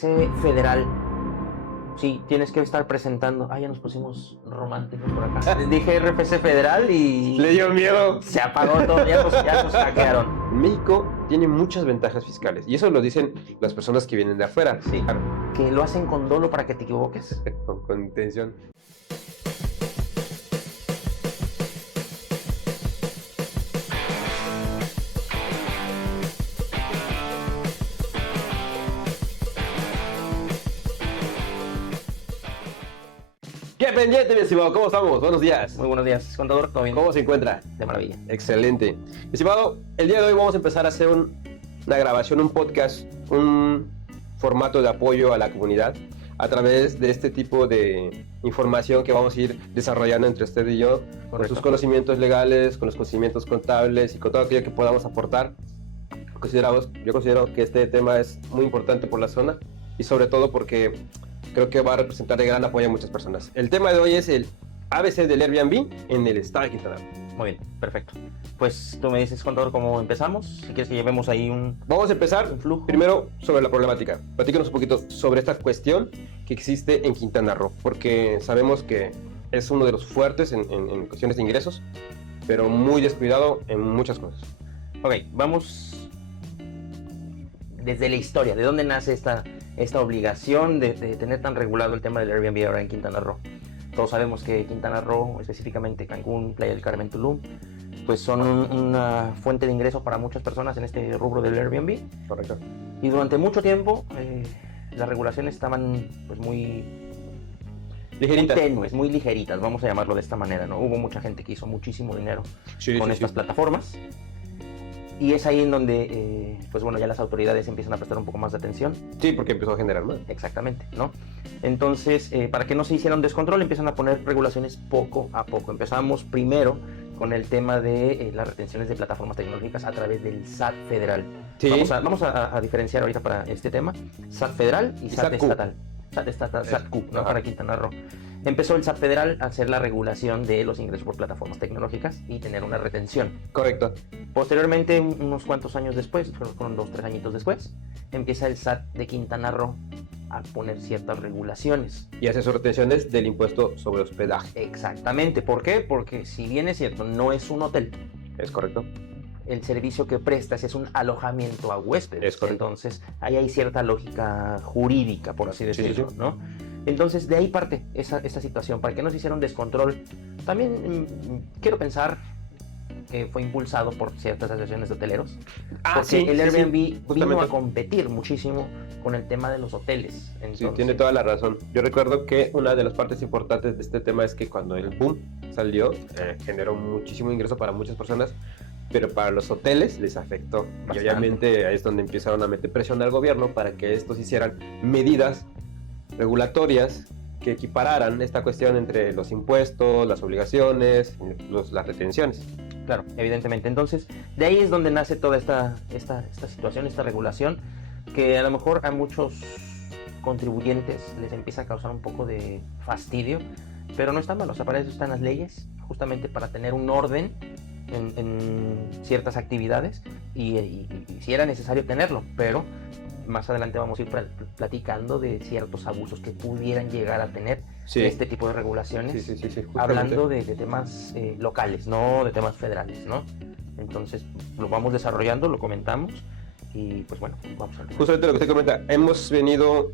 Federal. Sí, tienes que estar presentando. Ya nos pusimos románticos por acá. Dije RFC Federal y Le dio miedo. se apagó todo, ya nos hackearon. México tiene muchas ventajas fiscales y eso lo dicen las personas que vienen de afuera. Sí, Claro, que lo hacen con dolo para que te equivoques. con intención. ¡Qué pendiente, mi estimado! ¿Cómo estamos? Buenos días. Muy buenos días, contador, ¿todo bien? ¿Cómo se encuentra? De maravilla. Excelente. Mi estimado, el día de hoy vamos a empezar a hacer una grabación, un podcast, un formato de apoyo a la comunidad a través de este tipo de información que vamos a ir desarrollando entre usted y yo, con sus conocimientos legales, con los conocimientos contables y con todo aquello que podamos aportar. Yo considero que este tema es muy importante por la zona y sobre todo porque creo que va a representar de gran apoyo a muchas personas. El tema de hoy es el ABC del Airbnb en el estado de Quintana Roo. Muy bien, perfecto. Pues tú me dices, contador, ¿cómo empezamos? Si quieres que llevemos ahí Vamos a empezar un flujo. Primero sobre la problemática. Platícanos un poquito sobre esta cuestión que existe en Quintana Roo, porque sabemos que es uno de los fuertes en cuestiones de ingresos, pero muy descuidado en muchas cosas. Ok, vamos desde la historia. ¿De dónde nace esta obligación de tener tan regulado el tema del Airbnb ahora en Quintana Roo? Todos sabemos que Quintana Roo, específicamente Cancún, Playa del Carmen, Tulum, pues son una fuente de ingreso para muchas personas en este rubro del Airbnb. Correcto. Y durante mucho tiempo las regulaciones estaban pues muy Ligeritas. tenues, muy ligeritas, vamos a llamarlo de esta manera, ¿no? Hubo mucha gente que hizo muchísimo dinero con estas plataformas. Y es ahí en donde, pues bueno, ya las autoridades empiezan a prestar un poco más de atención. Sí, porque empezó a generar más. Exactamente, ¿no? Entonces, para que no se hiciera un descontrol, empiezan a poner regulaciones poco a poco. Empezamos primero con el tema de las retenciones de plataformas tecnológicas a través del SAT federal. Sí. Vamos a diferenciar ahorita para este tema, SAT federal y SAT estatal. SAT estatal, SAT Q, ¿no? Para Quintana Roo. Empezó el SAT federal a hacer la regulación de los ingresos por plataformas tecnológicas y tener una retención. Correcto. Posteriormente, unos cuantos años después, fueron 2-3 añitos después, empieza el SAT de Quintana Roo a poner ciertas regulaciones. Y hace sus retenciones del impuesto sobre hospedaje. Exactamente. ¿Por qué? Porque si bien es cierto, no es un hotel. Es correcto. El servicio que prestas es un alojamiento a huéspedes. Es correcto. Entonces, ahí hay cierta lógica jurídica, por así decirlo, sí. ¿no? Entonces, de ahí parte esa situación, para que no se hiciera un descontrol. También quiero pensar que fue impulsado por ciertas asociaciones de hoteleros, porque el Airbnb vino a competir muchísimo con el tema de los hoteles. Entonces, sí, tiene toda la razón. Yo recuerdo que una de las partes importantes de este tema es que cuando el boom salió, generó muchísimo ingreso para muchas personas, pero para los hoteles les afectó. Bastante. Y obviamente ahí es donde empezaron a meter presión al gobierno para que estos hicieran medidas regulatorias que equipararan esta cuestión entre los impuestos, las obligaciones, las retenciones. Claro, evidentemente. Entonces, de ahí es donde nace toda esta situación, esta regulación, que a lo mejor a muchos contribuyentes les empieza a causar un poco de fastidio, pero no está mal. O sea, para eso están las leyes, justamente para tener un orden en ciertas actividades y si era necesario tenerlo, pero más adelante vamos a ir platicando de ciertos abusos que pudieran llegar a tener este tipo de regulaciones, sí, hablando de temas locales, no de temas federales, ¿no? Entonces lo vamos desarrollando, lo comentamos y pues bueno, vamos a ver. Justamente lo que usted comenta, hemos venido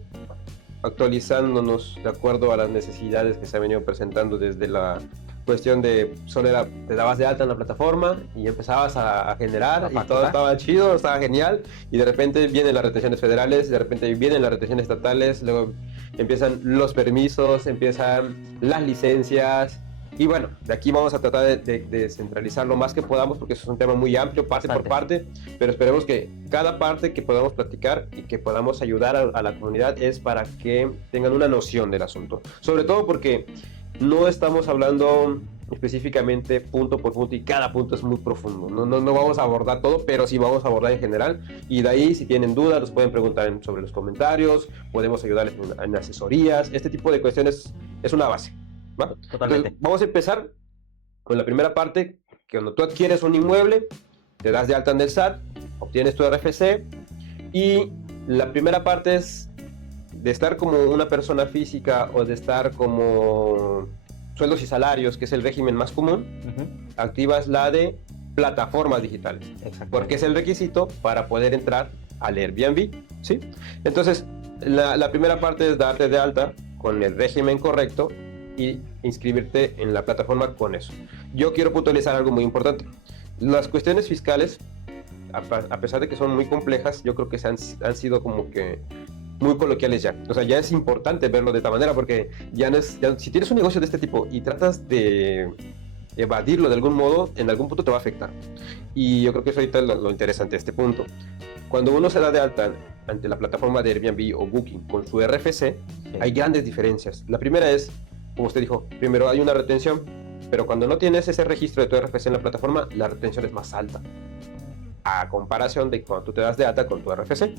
actualizándonos de acuerdo a las necesidades que se han venido presentando desde la cuestión de solo te dabas de alta en la plataforma y empezabas a generar y todo estaba chido, estaba genial y de repente vienen las retenciones federales, de repente vienen las retenciones estatales, luego empiezan los permisos, empiezan las licencias y bueno, de aquí vamos a tratar de centralizar lo más que podamos porque eso es un tema muy amplio, parte por parte, pero esperemos que cada parte que podamos platicar y que podamos ayudar a la comunidad es para que tengan una noción del asunto, sobre todo porque no estamos hablando específicamente punto por punto y cada punto es muy profundo. No vamos a abordar todo, pero sí vamos a abordar en general. Y de ahí, si tienen dudas, nos pueden preguntar sobre los comentarios, podemos ayudarles en asesorías. Este tipo de cuestiones es una base, ¿va? Totalmente. Entonces, vamos a empezar con la primera parte, que cuando tú adquieres un inmueble, te das de alta en el SAT, obtienes tu RFC y la primera parte es de estar como una persona física o de estar como sueldos y salarios, que es el régimen más común, activas la de plataformas digitales, porque es el requisito para poder entrar al Airbnb, ¿sí? Entonces, la primera parte es darte de alta con el régimen correcto y inscribirte en la plataforma con eso. Yo quiero puntualizar algo muy importante. Las cuestiones fiscales, a pesar de que son muy complejas, yo creo que han sido como que muy coloquiales ya. O sea, ya es importante verlo de esta manera, porque si tienes un negocio de este tipo y tratas de evadirlo de algún modo, en algún punto te va a afectar. Y yo creo que eso ahorita es lo interesante de este punto. Cuando uno se da de alta ante la plataforma de Airbnb o Booking con su RFC, hay grandes diferencias. La primera es, como usted dijo, primero hay una retención, pero cuando no tienes ese registro de tu RFC en la plataforma, la retención es más alta, a comparación de cuando tú te das de alta con tu RFC.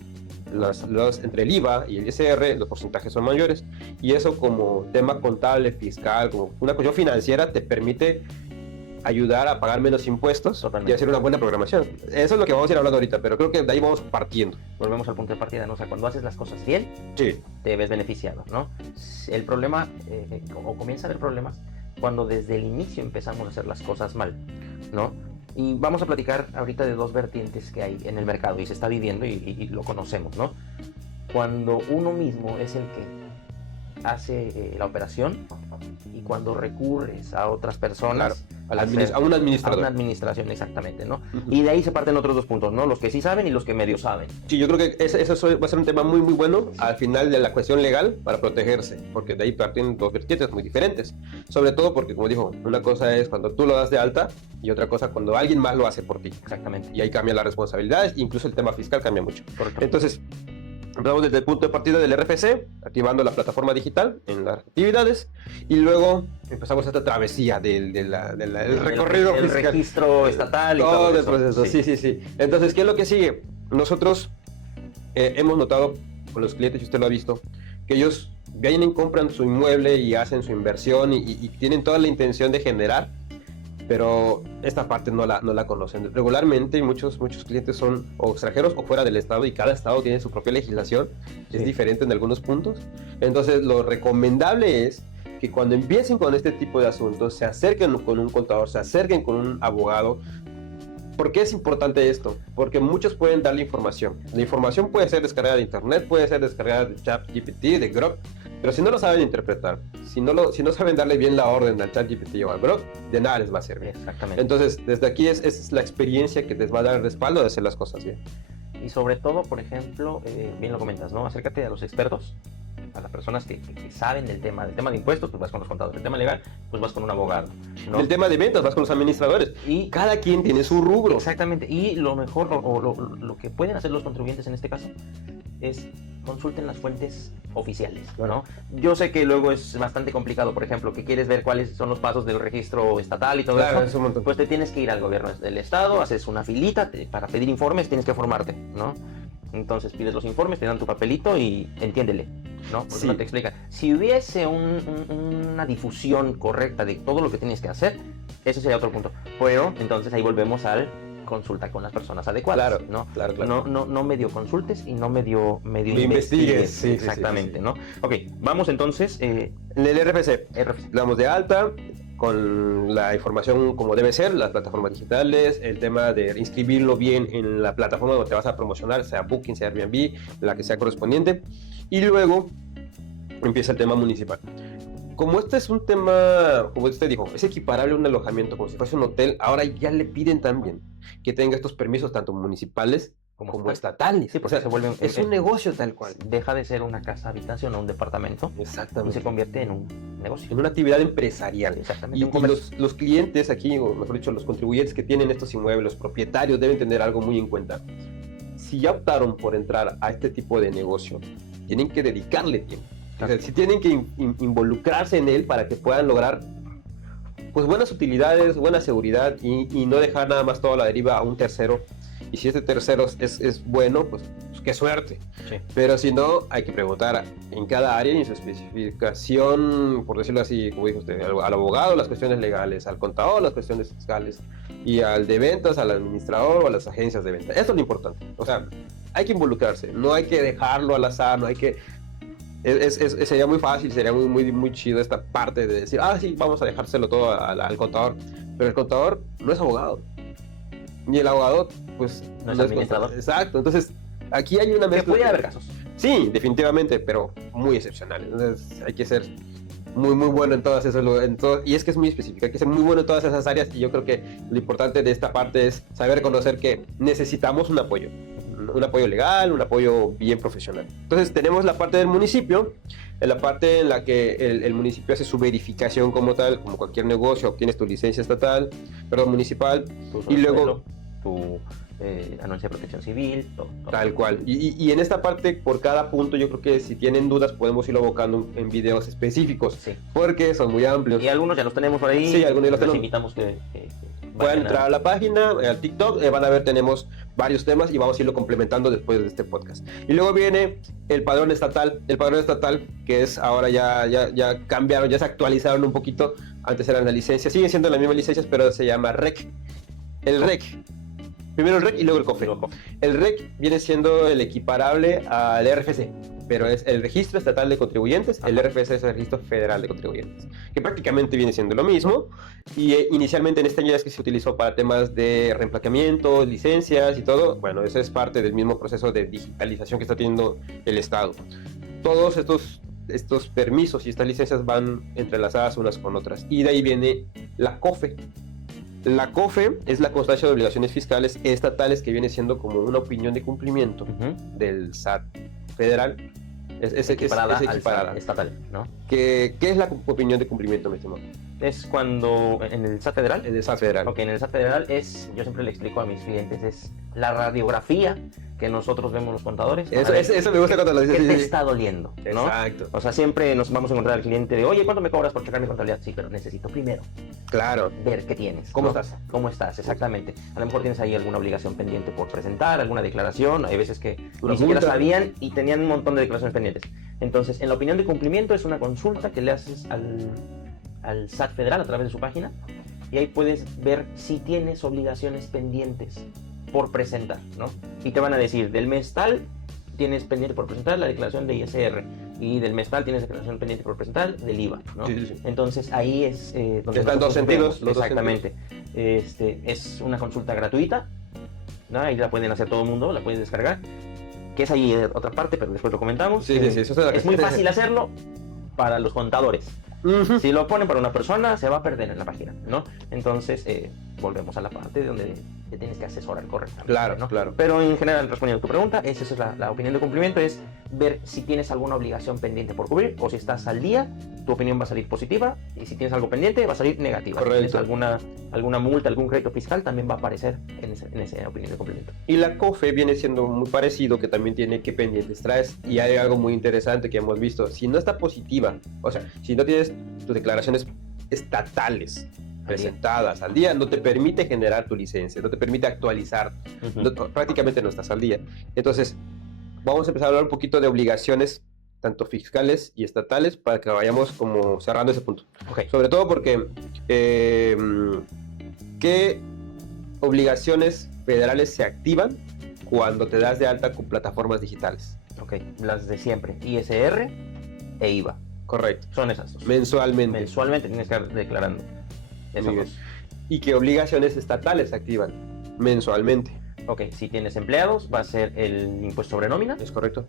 Entre el IVA y el ISR, los porcentajes son mayores, y eso, como tema contable, fiscal, como una cuestión financiera, te permite ayudar a pagar menos impuestos y hacer una buena programación. Eso es lo que vamos a ir hablando ahorita, pero creo que de ahí vamos partiendo. Volvemos al punto de partida, ¿no? O sea, cuando haces las cosas bien, te ves beneficiado, ¿no? El problema, o comienza a haber problemas, cuando desde el inicio empezamos a hacer las cosas mal, ¿no? Y vamos a platicar ahorita de dos vertientes que hay en el mercado y se está viviendo y lo conocemos, ¿no? Cuando uno mismo es el que hace la operación y cuando recurres a otras personas, a un administrador. A una administración, exactamente, ¿no? Y de ahí se parten otros dos puntos, ¿no? Los que sí saben y los que medio saben. Sí, yo creo que eso va a ser un tema muy, muy bueno al final de la cuestión legal para protegerse, porque de ahí parten dos vertientes muy diferentes. Sobre todo porque, como dijo, una cosa es cuando tú lo das de alta y otra cosa cuando alguien más lo hace por ti. Exactamente. Y ahí cambian las responsabilidades, incluso el tema fiscal cambia mucho. Correcto. Entonces, empezamos desde el punto de partida del RFC, activando la plataforma digital en las actividades, y luego empezamos esta travesía del recorrido fiscal. El registro estatal y todo el proceso. Sí. Entonces, ¿qué es lo que sigue? Nosotros hemos notado con los clientes, y usted lo ha visto, que ellos vienen y compran su inmueble y hacen su inversión y tienen toda la intención de generar, pero esta parte no la conocen. Regularmente muchos clientes son o extranjeros o fuera del estado, y cada estado tiene su propia legislación, es diferente en algunos puntos. Entonces, lo recomendable es que cuando empiecen con este tipo de asuntos se acerquen con un contador, se acerquen con un abogado. ¿Por qué es importante esto? Porque muchos pueden dar la información. La información puede ser descargada de internet, puede ser descargada de ChatGPT, de Grok, pero si no lo saben interpretar, si no saben darle bien la orden al ChatGPT o al Grok, de nada les va a servir. Exactamente. Entonces, desde aquí es la experiencia que les va a dar el respaldo de hacer las cosas bien. Y sobre todo, por ejemplo, bien lo comentas, ¿no? Acércate a los expertos, a las personas que saben del tema de impuestos, pues vas con los contadores. El tema legal, pues vas con un abogado, ¿no? El tema de ventas, vas con los administradores. Y cada quien tiene su rubro. Exactamente. Y lo mejor, o lo que pueden hacer los contribuyentes en este caso, es consulten las fuentes oficiales, ¿no? Yo sé que luego es bastante complicado, por ejemplo, que quieres ver cuáles son los pasos del registro estatal y todo eso, pues te tienes que ir al gobierno del estado, haces una filita para pedir informes, tienes que formarte, ¿no? Entonces pides los informes, te dan tu papelito y entiéndele, ¿no? Porque no te explican. Si hubiese una difusión correcta de todo lo que tienes que hacer, ese sería otro punto. Pero entonces ahí volvemos al consulta con las personas adecuadas, ¿no? Claro. No medio consultes y no medio investigues. Sí, exactamente, ¿no? Ok, vamos entonces. En el RFC. Damos de alta con la información como debe ser, las plataformas digitales, el tema de inscribirlo bien en la plataforma donde te vas a promocionar, sea Booking, sea Airbnb, la que sea correspondiente, y luego empieza el tema municipal. Como este es un tema, como usted dijo, es equiparable a un alojamiento como si fuese un hotel, ahora ya le piden también que tenga estos permisos tanto municipales como estatales. Sí, porque es un negocio tal cual. Deja de ser una casa habitación o un departamento. Exactamente. Y se convierte en un negocio. En una actividad empresarial. Exactamente. Y los clientes aquí, o mejor dicho, los contribuyentes que tienen estos inmuebles, los propietarios, deben tener algo muy en cuenta. Si ya optaron por entrar a este tipo de negocio, tienen que dedicarle tiempo. O sea, si tienen que involucrarse en él para que puedan lograr pues buenas utilidades, buena seguridad y no dejar nada más todo a la deriva a un tercero. Y si este tercero es bueno, pues qué suerte. Sí. Pero si no, hay que preguntar en cada área y en su especificación, por decirlo así, como dijo usted, al abogado las cuestiones legales, al contador las cuestiones fiscales, y al de ventas, al administrador o a las agencias de venta. Esto es lo importante. O sea, hay que involucrarse, no hay que dejarlo al azar, no hay que... Sería muy fácil, sería muy chido esta parte de decir, sí, vamos a dejárselo todo al contador. Pero el contador no es abogado. Ni el abogado, pues... No es administrador. Exacto, entonces aquí hay una mezcla. Que puede haber casos. Sí, definitivamente, pero muy excepcionales. Entonces hay que ser muy bueno en todas esas, y es que es muy específico, hay que ser muy bueno en todas esas áreas, y yo creo que lo importante de esta parte es saber reconocer que necesitamos un apoyo legal, un apoyo bien profesional. Entonces tenemos la parte del municipio, en la parte en la que el municipio hace su verificación como tal, como cualquier negocio, obtienes tu licencia municipal, y luego tu anuncia de protección civil, todo. Tal cual. Y en esta parte, por cada punto, yo creo que si tienen dudas podemos irlo abocando en videos específicos, sí, porque son muy amplios. Y algunos ya los tenemos por ahí. Sí, algunos ya los tenemos. Invitamos que pueden entrar a la página, al TikTok, van a ver, tenemos varios temas y vamos a irlo complementando después de este podcast. Y luego viene el padrón estatal, que es ahora ya cambiaron, ya se actualizaron un poquito. Antes eran las licencias, siguen siendo las mismas licencias, pero se llama REC. El REC. Primero el REC y luego el COFE. El REC viene siendo el equiparable al RFC, pero es el Registro Estatal de Contribuyentes. El RFC es el Registro Federal de Contribuyentes, que prácticamente viene siendo lo mismo. Y inicialmente en este año es que se utilizó para temas de reemplacamiento, licencias y todo. Bueno, eso es parte del mismo proceso de digitalización que está teniendo el Estado. Todos estos permisos y estas licencias van entrelazadas unas con otras. Y de ahí viene la COFE. La COFE es la constancia de obligaciones fiscales estatales, que viene siendo como una opinión de cumplimiento del SAT federal. Es equiparada al estatal, ¿no? ¿Qué es la opinión de cumplimiento, mi estimado? Es cuando en el SAT federal. En el SAT federal. Ok, en el SAT federal yo siempre le explico a mis clientes, es la radiografía que nosotros vemos los contadores. Eso me gusta cuando lo dices. ¿Qué te está doliendo? ¿No? Exacto. O sea, siempre nos vamos a encontrar al cliente de, oye, ¿cuánto me cobras por checar mi contabilidad? Sí, pero necesito primero ver qué tienes. ¿Cómo ¿no? estás? ¿Cómo estás? Exactamente. A lo mejor tienes ahí alguna obligación pendiente por presentar, alguna declaración. Hay veces que ni siquiera sabían y tenían un montón de declaraciones pendientes. Entonces, en la opinión de cumplimiento es una consulta que le haces al SAT federal a través de su página, y ahí puedes ver si tienes obligaciones pendientes por presentar, ¿no? Y te van a decir, del mes tal tienes pendiente por presentar la declaración de ISR, y del mes tal tienes declaración pendiente por presentar del IVA, ¿no? Sí. Entonces ahí es donde están dos sentidos. Exactamente. Es una consulta gratuita, ¿no? Ahí la pueden hacer todo el mundo, la pueden descargar, que es ahí otra parte, pero después lo comentamos. Sí, eso es muy fácil hacerlo para los contadores. Si lo ponen para una persona, se va a perder en la página, ¿no? Entonces, volvemos a la parte donde te tienes que asesorar correctamente. Claro, ¿no? claro. Pero en general, respondiendo a tu pregunta, esa es la opinión de cumplimiento, es ver si tienes alguna obligación pendiente por cubrir, o si estás al día, tu opinión va a salir positiva, y si tienes algo pendiente, va a salir negativa. Correcto. Si tienes alguna multa, algún crédito fiscal, también va a aparecer en esa opinión de cumplimiento. Y la COFE viene siendo muy parecido, que también tiene qué pendientes traes. Y hay algo muy interesante que hemos visto. Si no está positiva, o sea, si no tienes tus declaraciones estatales presentadas al día, no te permite generar tu licencia, no te permite actualizar, prácticamente no estás al día. Entonces, vamos a empezar a hablar un poquito de obligaciones, tanto fiscales y estatales, para que vayamos como cerrando ese punto. Okay. Sobre todo porque, ¿qué obligaciones federales se activan cuando te das de alta con plataformas digitales? Ok, las de siempre, ISR e IVA. Correcto. Son esas dos. Mensualmente. Mensualmente tienes que estar declarando esas dos. ¿Y qué obligaciones estatales se activan? Mensualmente. Ok, si tienes empleados, va a ser el impuesto sobre nómina. ¿Es correcto?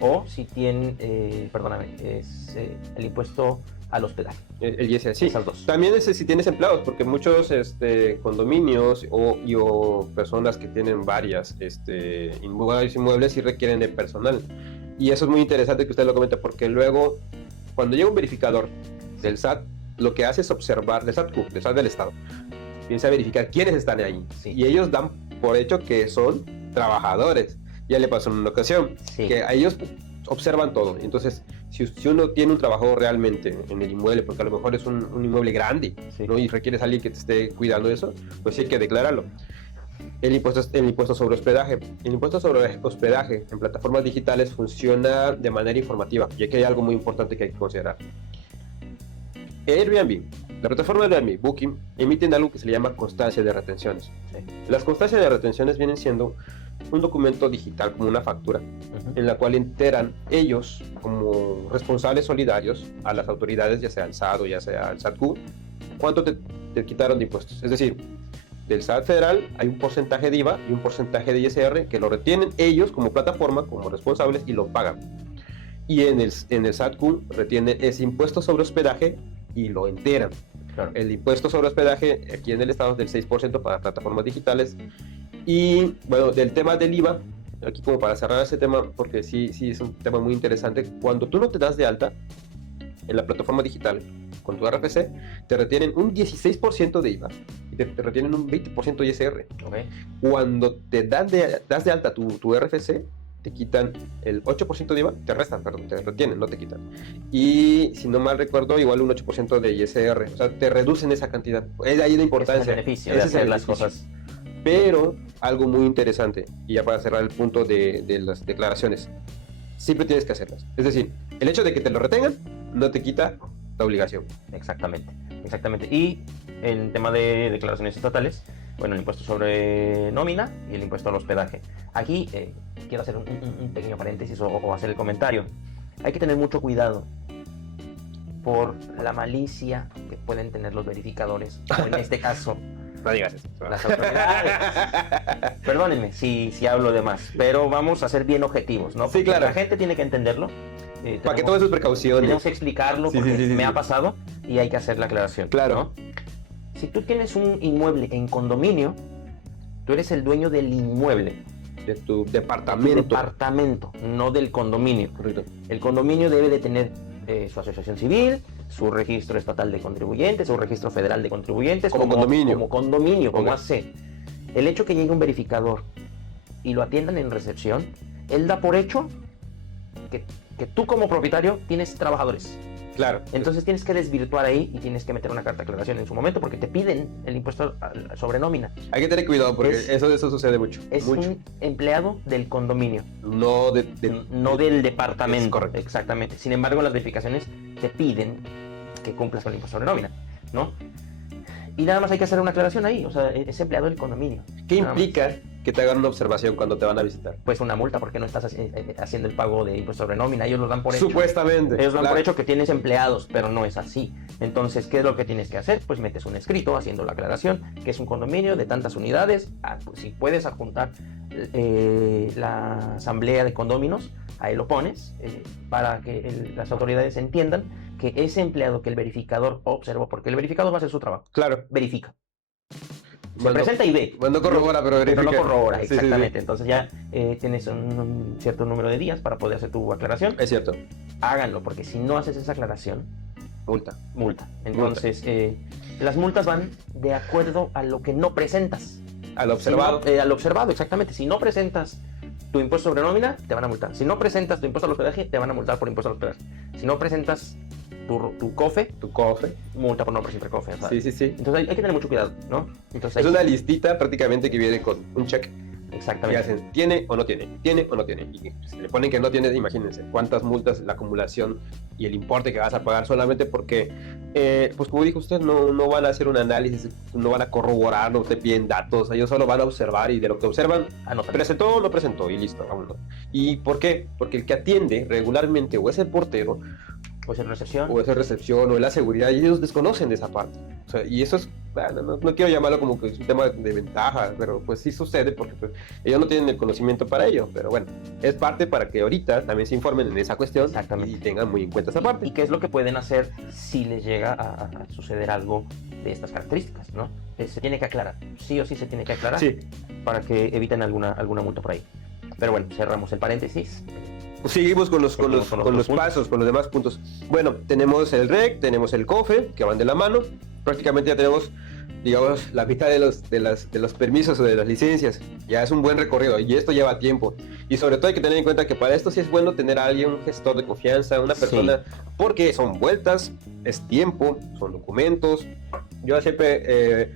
O si tienen, es el impuesto al hospedaje. El ISR, sí. Esas dos. También si tienes empleados, porque muchos condominios o personas que tienen varios inmuebles sí requieren de personal. Y eso es muy interesante que usted lo comente, porque luego, cuando llega un verificador del SAT, lo que hace es observar, del SAT del Estado, piensa verificar quiénes están ahí. Sí. Y ellos dan por hecho que son trabajadores. Ya le pasó en una ocasión, que a ellos observan todo. Entonces, si uno tiene un trabajo realmente en el inmueble, porque a lo mejor es un inmueble grande, ¿no? Y requieres a alguien que te esté cuidando eso, pues sí hay que declararlo. El impuesto sobre hospedaje. El impuesto sobre hospedaje en plataformas digitales funciona de manera informativa, y aquí hay algo muy importante que hay que considerar. Airbnb, la plataforma de Airbnb, Booking, emiten algo que se le llama constancia de retenciones. Las constancias de retenciones vienen siendo un documento digital, como una factura, en la cual enteran ellos como responsables solidarios a las autoridades, ya sea el SAT o ya sea el SATQ, cuánto te quitaron de impuestos. Es decir, del SAT federal hay un porcentaje de IVA y un porcentaje de ISR que lo retienen ellos como plataforma, como responsables, y lo pagan. Y en el SATQ retienen ese impuesto sobre hospedaje y lo enteran. Claro. El impuesto sobre hospedaje aquí en el estado es del 6% para plataformas digitales. Y bueno, del tema del IVA, aquí como para cerrar ese tema, porque sí es un tema muy interesante, cuando tú no te das de alta en la plataforma digital con tu RFC, te retienen un 16% de IVA y te retienen un 20% de ISR. Okay. Cuando te das de alta tu RFC, te quitan el 8% de IVA, te restan, perdón, te retienen, no te quitan. Y si no mal recuerdo, igual un 8% de ISR, o sea, te reducen esa cantidad. Es de ahí la importancia. Ese es el beneficio de hacer las cosas. Pero algo muy interesante, y ya para cerrar el punto de las declaraciones, siempre tienes que hacerlas. Es decir, el hecho de que te lo retengan no te quita la obligación. Exactamente. Y en tema de declaraciones estatales, bueno, el impuesto sobre nómina y el impuesto al hospedaje. Aquí quiero hacer un pequeño paréntesis o hacer el comentario. Hay que tener mucho cuidado por la malicia que pueden tener los verificadores, o en este caso No digas eso. las autoridades. Perdónenme si hablo de más, pero vamos a ser bien objetivos, ¿no? Sí, claro. La gente tiene que entenderlo. Para que tomen sus precauciones. Tenemos que explicarlo porque me ha pasado y hay que hacer la aclaración. Claro. ¿no? Si tú tienes un inmueble en condominio, tú eres el dueño del inmueble. De tu departamento. Departamento, no del condominio. Correcto. El condominio debe de tener su asociación civil, su registro estatal de contribuyentes, su registro federal de contribuyentes. Como condominio. Como condominio, como Okay. AC. El hecho que llegue un verificador y lo atiendan en recepción, él da por hecho que tú como propietario tienes trabajadores. Claro. Entonces tienes que desvirtuar ahí y tienes que meter una carta de aclaración en su momento porque te piden el impuesto sobre nómina. Hay que tener cuidado porque Es- eso sucede mucho. Es mucho. un empleado del condominio, No no del departamento. Es correcto. Exactamente. Sin embargo, las verificaciones te piden que cumplas con el impuesto sobre nómina, ¿no? Y nada más hay que hacer una aclaración ahí, o sea, es empleado del condominio. ¿Qué Nada más. implica que te hagan una observación cuando te van a visitar? Pues una multa porque no estás haciendo el pago de impuesto sobre nómina, ellos lo dan por hecho. Supuestamente. Ellos dan Claro. por hecho que tienes empleados, pero no es así. Entonces, ¿qué es lo que tienes que hacer? Pues metes un escrito haciendo la aclaración, que es un condominio de tantas unidades. Pues, si puedes adjuntar la asamblea de condóminos, ahí lo pones, para que las autoridades entiendan que ese empleado que el verificador observó, porque el verificador va a hacer su trabajo, Claro. verifica. Se Bueno, presenta y ve. Bueno, no corrobora, pero verifica. Pero no corrobora, Sí, sí, sí. exactamente. Entonces ya tienes un cierto número de días para poder hacer tu aclaración. Es cierto. Háganlo, porque si no haces esa aclaración, Multa. multa. Entonces, las multas van de acuerdo a lo que no presentas. Al observado. Si no, al observado, exactamente. Si no presentas tu impuesto sobre nómina, te van a multar. Si no presentas tu impuesto al hospedaje, te van a multar por impuesto al hospedaje. Si no presentas tu COFE, Tu cofre. multa por no presentar COFE. O sea, Sí, sí, sí. Entonces hay que tener mucho cuidado, ¿no? Entonces, Es una listita prácticamente que viene con un check. Y exactamente. hacen, ¿tiene o no tiene? ¿Tiene o no tiene? Y si le ponen que no tiene, imagínense cuántas multas, la acumulación y el importe que vas a pagar solamente porque, pues como dijo usted, no van a hacer un análisis, no van a corroborar, no te piden datos, ellos solo van a observar y de lo que observan, Anótalo. presentó o no presentó y listo, vámonos. ¿Y por qué? Porque el que atiende regularmente o es el portero Pues en recepción. o es el recepción o es la seguridad y ellos desconocen de esa parte. O sea, y eso es, bueno, no quiero llamarlo como que es un tema de ventaja, pero pues sí sucede porque pues, ellos no tienen el conocimiento para ello. Pero bueno, es parte para que ahorita también se informen en esa cuestión Exactamente. y tengan muy en cuenta esa parte. ¿Y qué es lo que pueden hacer si les llega a suceder algo de estas características, ¿no? Se tiene que aclarar, sí o sí se tiene que aclarar Sí, para que eviten alguna multa por ahí. Pero bueno, cerramos el paréntesis. seguimos con los Seguimos con los pasos, puntos. con los demás puntos. Bueno, tenemos el REC, tenemos el COFE, que van de la mano. Prácticamente ya tenemos, digamos, la mitad de los permisos o de las licencias. Ya es un buen recorrido y esto lleva tiempo. Y sobre todo hay que tener en cuenta que para esto sí es bueno tener a alguien, un gestor de confianza, una persona, porque son vueltas, es tiempo, son documentos. Yo siempre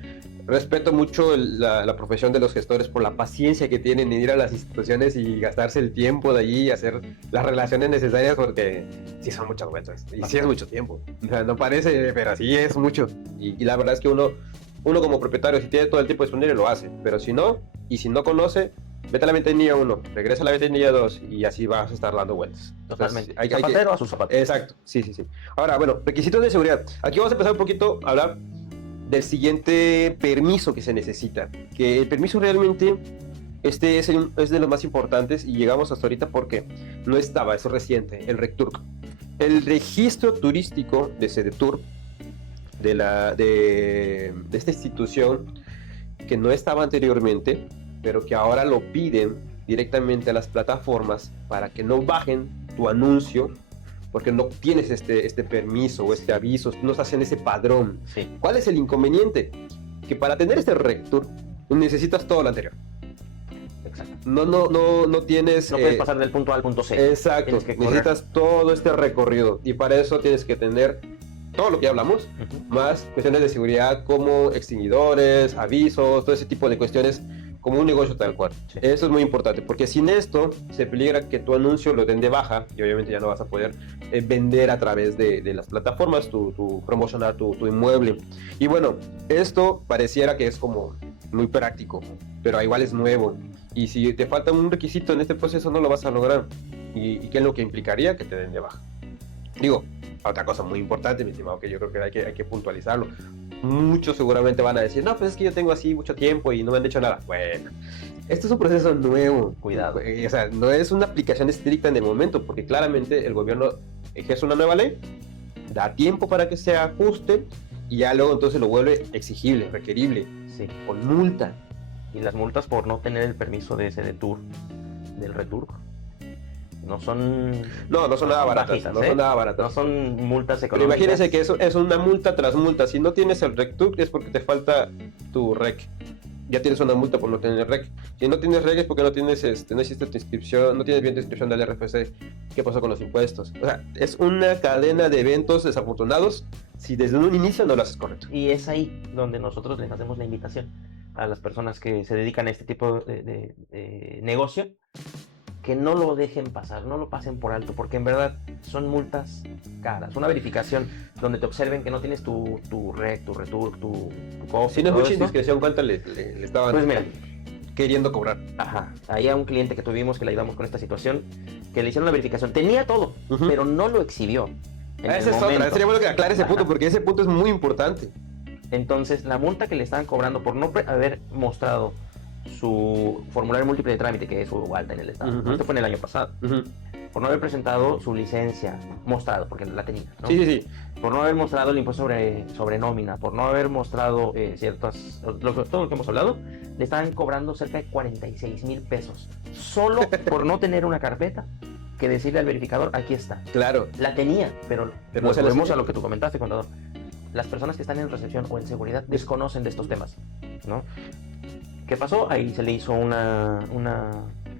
respeto mucho la profesión de los gestores por la paciencia que tienen en ir a las instituciones y gastarse el tiempo de allí y hacer las relaciones necesarias porque sí son muchas vueltas y sí es mucho tiempo. O sea, no parece, pero sí es mucho. Y la verdad es que uno como propietario, si tiene todo el tiempo disponible, lo hace. Pero si no, y si no conoce, vete a la ventanilla 1, regresa a la ventanilla 2 y así vas a estar dando vueltas. Totalmente. Entonces, hay Zapatero a su zapato. Exacto, sí. Ahora, bueno, requisitos de seguridad. Aquí vamos a empezar un poquito a hablar del siguiente permiso que se necesita. Que el permiso realmente, es de los más importantes y llegamos hasta ahorita porque no estaba, eso es reciente, el RECTURC. El registro turístico de Sedetur, de esta institución que no estaba anteriormente, pero que ahora lo piden directamente a las plataformas para que no bajen tu anuncio porque no tienes este permiso o este aviso, no estás en ese padrón. Sí. ¿Cuál es el inconveniente? Que para tener este RECTUR necesitas todo lo anterior. Exacto. No tienes... No puedes pasar del punto A al punto C. Exacto, Tienes que correr. necesitas todo este recorrido y para eso tienes que tener todo lo que hablamos, más cuestiones de seguridad como extinguidores, avisos, todo ese tipo de cuestiones como un negocio tal cual. Sí. Eso es muy importante porque sin esto se peligra que tu anuncio lo den de baja y obviamente ya no vas a poder vender a través de las plataformas, promocionar tu inmueble. Y bueno, esto pareciera que es como muy práctico, pero igual es nuevo. Y si te falta un requisito en este proceso no lo vas a lograr. ¿Y qué es lo que implicaría? Que te den de baja. Digo, otra cosa muy importante, mi estimado, que yo creo que hay que puntualizarlo. Muchos seguramente van a decir, no, pues es que yo tengo así mucho tiempo y no me han dicho nada. Bueno, esto es un proceso nuevo. Cuidado. O sea, no es una aplicación estricta en el momento, porque claramente el gobierno ejerce una nueva ley, da tiempo para que se ajuste y ya luego entonces lo vuelve exigible, requerible, Sí. con multa. Y las multas por no tener el permiso de ese Sedetur, del RECTURC, no son... No son nada baratas, bajitas, no son nada baratas. No son multas Pero económicas. imagínense que eso es una multa tras multa. Si no tienes el RECTURC es porque te falta tu REC. Ya tienes una multa por no tener REC. Si no tienes REC es porque no tienes no hiciste tu inscripción, no tienes bien tu inscripción del RFC. ¿Qué pasó con los impuestos? O sea, es una cadena de eventos desafortunados si desde un inicio no lo haces correcto. Y es ahí donde nosotros les hacemos la invitación a las personas que se dedican a este tipo de negocio, que no lo dejen pasar, no lo pasen por alto, porque en verdad son multas caras. Una verificación donde te observen que no tienes tu REC, tu RETURC, tu COF. Si no es todo mucha esto, indiscreción, ¿cuánto le estaban pues mira, queriendo cobrar? ajá, ahí a un cliente que tuvimos que le ayudamos con esta situación, que le hicieron la verificación, tenía todo, Ujú. pero no lo exhibió. En el Esa es otra, momento. sería bueno que aclare ese punto, Ajá. porque ese punto es muy importante. Entonces, la multa que le estaban cobrando por no haber mostrado su formulario múltiple de trámite, que es su alta en el estado, Ujú. esto fue en el año pasado, Ujú. por no haber presentado su licencia, mostrado, porque la tenía, ¿no? Sí. Por no haber mostrado el impuesto sobre nómina, por no haber mostrado todo lo que hemos hablado, le estaban cobrando cerca de 46,000 pesos, solo por no tener una carpeta que decirle al verificador, aquí está. Claro. La tenía, pero no se la volvemos enseñó. a lo que tú comentaste, contador. Las personas que están en recepción o en seguridad desconocen de estos temas, ¿no? ¿Qué pasó? Ahí se le hizo una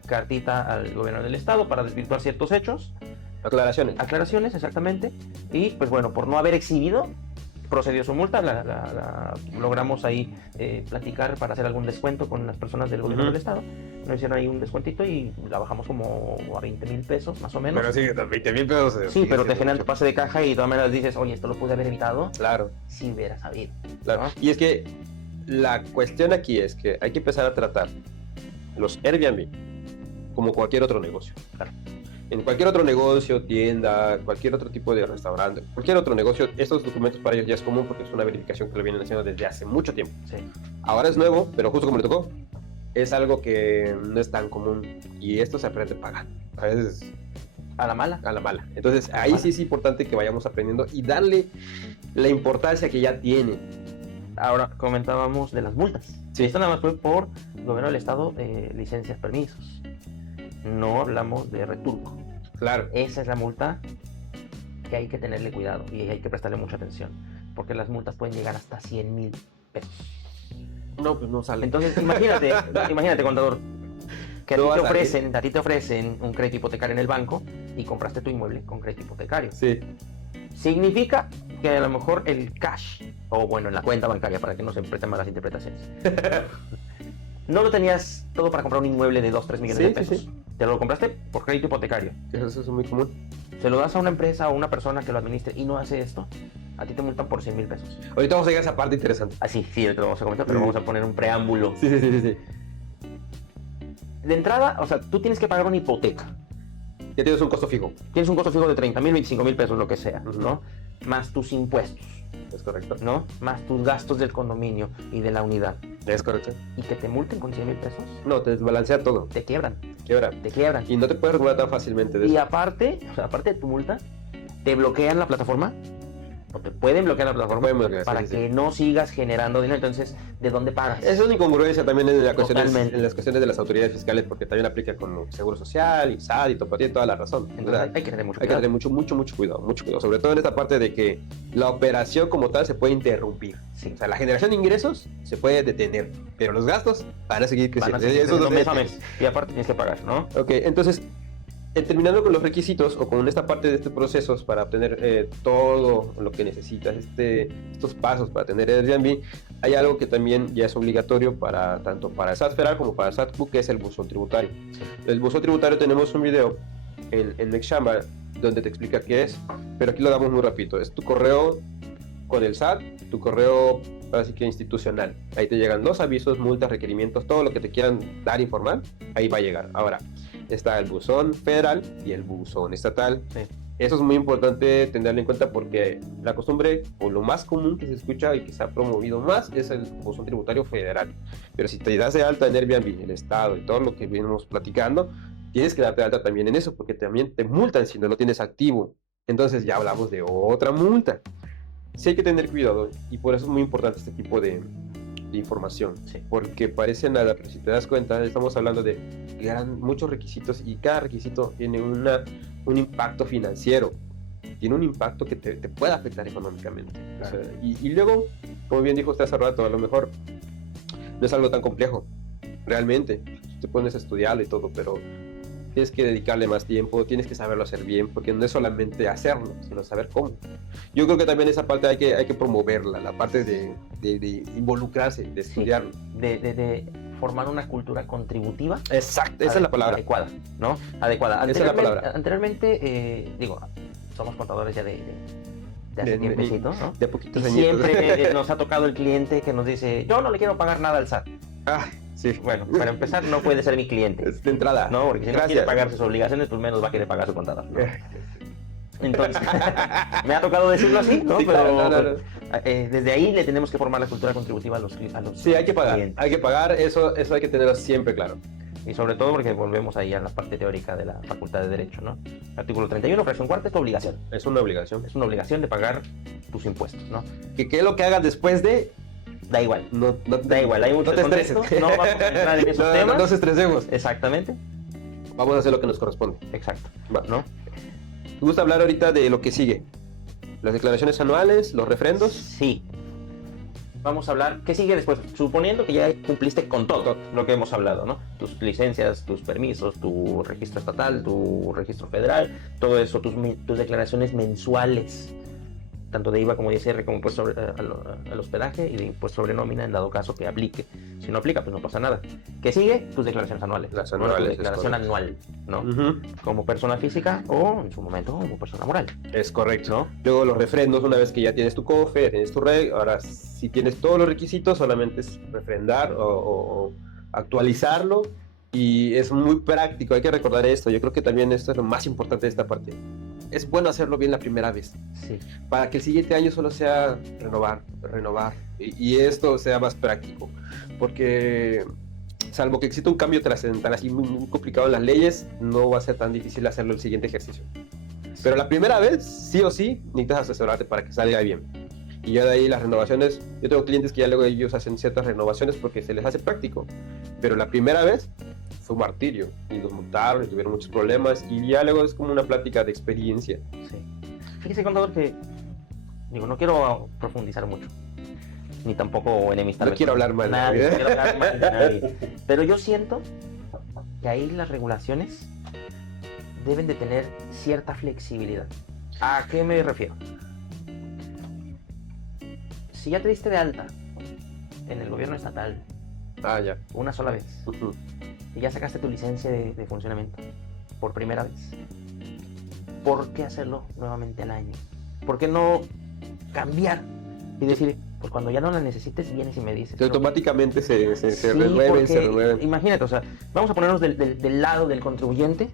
cartita al gobierno del estado para desvirtuar ciertos hechos, aclaraciones exactamente, y pues bueno, por no haber exhibido, procedió su multa, la logramos ahí platicar para hacer algún descuento con las personas del gobierno Ujú. del estado. Nos hicieron ahí un descuentito y la bajamos como a 20,000 pesos, más o menos. Pero sí, 20,000 pesos. Sí, pero te generan tu pase de caja y de todas maneras dices, oye, esto lo pude haber evitado Claro, si hubiera sabido. claro. ¿no? Y es que la cuestión aquí es que hay que empezar a tratar los Airbnb como cualquier otro negocio. Claro. En cualquier otro negocio, tienda, cualquier otro tipo de restaurante, cualquier otro negocio, estos documentos para ellos ya es común porque es una verificación que lo vienen haciendo desde hace mucho tiempo. Sí. Ahora es nuevo, pero justo como le tocó, es algo que no es tan común y esto se aprende pagando. A veces A la mala. a la mala. Entonces ahí sí es importante que vayamos aprendiendo y darle la importancia que ya tiene. Ahora comentábamos de las multas. Sí. Esto nada más fue por gobierno del estado, licencias, permisos. No hablamos de returco. Claro. Esa es la multa que hay que tenerle cuidado y hay que prestarle mucha atención, porque las multas pueden llegar hasta 100,000 pesos. No, pues no sale. Entonces, imagínate, contador, que No va a a ti te ofrecen un crédito hipotecario en el banco y compraste tu inmueble con crédito hipotecario. Sí. Significa que a lo mejor el cash, o bueno, en la cuenta bancaria, para que no se presten malas interpretaciones, no lo tenías todo para comprar un inmueble de 2-3 millones de pesos. Sí. Te lo compraste por crédito hipotecario. Eso es muy común. Se lo das a una empresa o una persona que lo administre y no hace esto, a ti te multan por 100,000 pesos. Ahorita vamos a llegar a esa parte interesante. Así, sí, te lo vamos a comentar, pero Sí. vamos a poner un preámbulo. Sí. de entrada, o sea, tú tienes que pagar una hipoteca. Ya tienes un costo fijo. Tienes un costo fijo de 30,000, 25,000 pesos, lo que sea, Ujú. ¿no? Más tus impuestos, Es correcto. ¿no? Más tus gastos del condominio y de la unidad. Es correcto. Y que te multen con 100,000 pesos, No, te desbalancea todo. te quiebran, Quiebra. te quiebran. Y no te puedes recuperar tan fácilmente de Y eso. aparte, o sea, aparte de tu multa, te bloquean la plataforma, o te pueden bloquear la plataforma pueden bloquear, para sí, sí, que no sigas generando dinero. Entonces, ¿de dónde pagas? Es una incongruencia también en las Totalmente. cuestiones de las autoridades fiscales, porque también aplica con el Seguro Social y SAT y todo, tiene toda la razón. Entonces, O sea, hay que tener mucho hay que cuidado. tener mucho cuidado, sobre todo en esta parte de que la operación como tal se puede interrumpir. Sí. O sea, la generación de ingresos se puede detener, pero los gastos van a seguir Van a creciendo. seguir Eso no creciendo se- mes a mes. Y aparte tienes que pagar, ¿no? Ok, entonces, terminando con los requisitos o con esta parte de estos procesos para obtener todo lo que necesitas, estos pasos para tener Airbnb, hay algo que también ya es obligatorio para tanto para el SAT federal como para el SAT-CU, que es el buzón tributario. El buzón tributario tenemos un video en Nextchamba donde te explica qué es, pero aquí lo damos muy rápido. Es tu correo con el SAT, tu correo así que institucional. Ahí te llegan los avisos, multas, requerimientos, todo lo que te quieran dar informal, ahí va a llegar. Ahora, está el buzón federal y el buzón estatal. Sí. Eso es muy importante tenerlo en cuenta porque la costumbre o lo más común que se escucha y que se ha promovido más es el buzón tributario federal. Pero si te das de alta en Airbnb, el Estado y todo lo que venimos platicando, tienes que darte de alta también en eso porque también te multan si no lo tienes activo. Entonces ya hablamos de otra multa. Sí hay que tener cuidado y por eso es muy importante este tipo de información, Sí. porque parece nada, pero si te das cuenta, estamos hablando de muchos requisitos y cada requisito tiene un impacto financiero, tiene un impacto que te puede afectar económicamente. Claro. O sea, y luego, como bien dijo usted hace rato, a lo mejor no es algo tan complejo, realmente. Te pones a estudiarlo y todo, pero tienes que dedicarle más tiempo, tienes que saberlo hacer bien, porque no es solamente hacerlo, sino saber cómo. Yo creo que también esa parte hay que promoverla, la parte de involucrarse, de estudiarlo. De formar una cultura contributiva. Exacto, esa es la palabra. Adecuada, ¿no? Adecuada. Esa es la palabra. Anteriormente, digo, somos contadores ya de hace tiempecito, ¿no? De poquitos Y añitos. siempre nos ha tocado el cliente que nos dice, yo no le quiero pagar nada al SAT. Ah, sí. Bueno, para empezar, no puede ser mi cliente. Es de entrada. No, porque si no Gracias. quiere pagar sus obligaciones, pues menos va a querer pagar su contador, ¿no? Entonces, me ha tocado decirlo así, ¿no? Sí, Pero claro, no. desde ahí le tenemos que formar la cultura contributiva a los Sí, hay que pagar. clientes. Hay que pagar, eso hay que tenerlo siempre claro. Y sobre todo porque volvemos ahí a la parte teórica de la Facultad de Derecho, ¿no? Artículo 31, fracción cuarta, es tu obligación. Es una obligación. Es una obligación de pagar tus impuestos, ¿no? Que qué es lo que hagas después de. Da igual. No Da igual, hay mucho no te estreses. contexto, no vamos a entrar en esos No, temas. no nos estresemos. Exactamente, Vamos a hacer lo que nos corresponde. exacto, Va. ¿no? Me gusta hablar ahorita de lo que sigue. Las declaraciones anuales, los refrendos. Sí. Vamos a hablar, ¿qué sigue después? Suponiendo que ya cumpliste con todo lo que hemos hablado, ¿no? Tus licencias, tus permisos, tu registro estatal, tu registro federal, todo eso, tus declaraciones mensuales, tanto de IVA como de ISR, como impuesto al hospedaje y de impuesto sobre nómina en dado caso que aplique. Si no aplica, pues no pasa nada. ¿Qué sigue? Tus declaraciones anuales. Las Bueno, anuales, tu es declaración correcto. anual, ¿no? Ujú. Como persona física o, en su momento, como persona moral, Es correcto. ¿no? Luego los refrendos, una vez que ya tienes tu COFE, ya tienes tu REG, ahora si tienes todos los requisitos, solamente es refrendar o actualizarlo. Y es muy práctico, hay que recordar esto. Yo creo que también esto es lo más importante de esta parte. Es bueno hacerlo bien la primera vez, Sí. para que el siguiente año solo sea renovar, y esto sea más práctico. Porque salvo que exista un cambio trascendental así muy complicado en las leyes, no va a ser tan difícil hacerlo el siguiente ejercicio. Pero la primera vez, sí o sí, necesitas asesorarte para que salga bien. Y ya de ahí las renovaciones, yo tengo clientes que ya luego ellos hacen ciertas renovaciones porque se les hace práctico. Pero la primera vez fue un martirio y los multaron y tuvieron muchos problemas y ya luego es como una plática de experiencia. Sí. Fíjese, contador, que digo, no quiero profundizar mucho, ni tampoco enemistarme. No quiero hablar mal de nadie, nadie. no quiero hablar mal de nadie. Pero yo siento que ahí las regulaciones deben de tener cierta flexibilidad. ¿A qué me refiero? Si ya te diste de alta en el gobierno estatal Ah, ya. una sola vez Ujú. y ya sacaste tu licencia de funcionamiento por primera vez, ¿por qué hacerlo nuevamente al año? ¿Por qué no cambiar y decir, pues cuando ya no la necesites, vienes y me dices. Que automáticamente se Sí, renueven, porque se renueven. imagínate, o sea, vamos a ponernos del lado del contribuyente,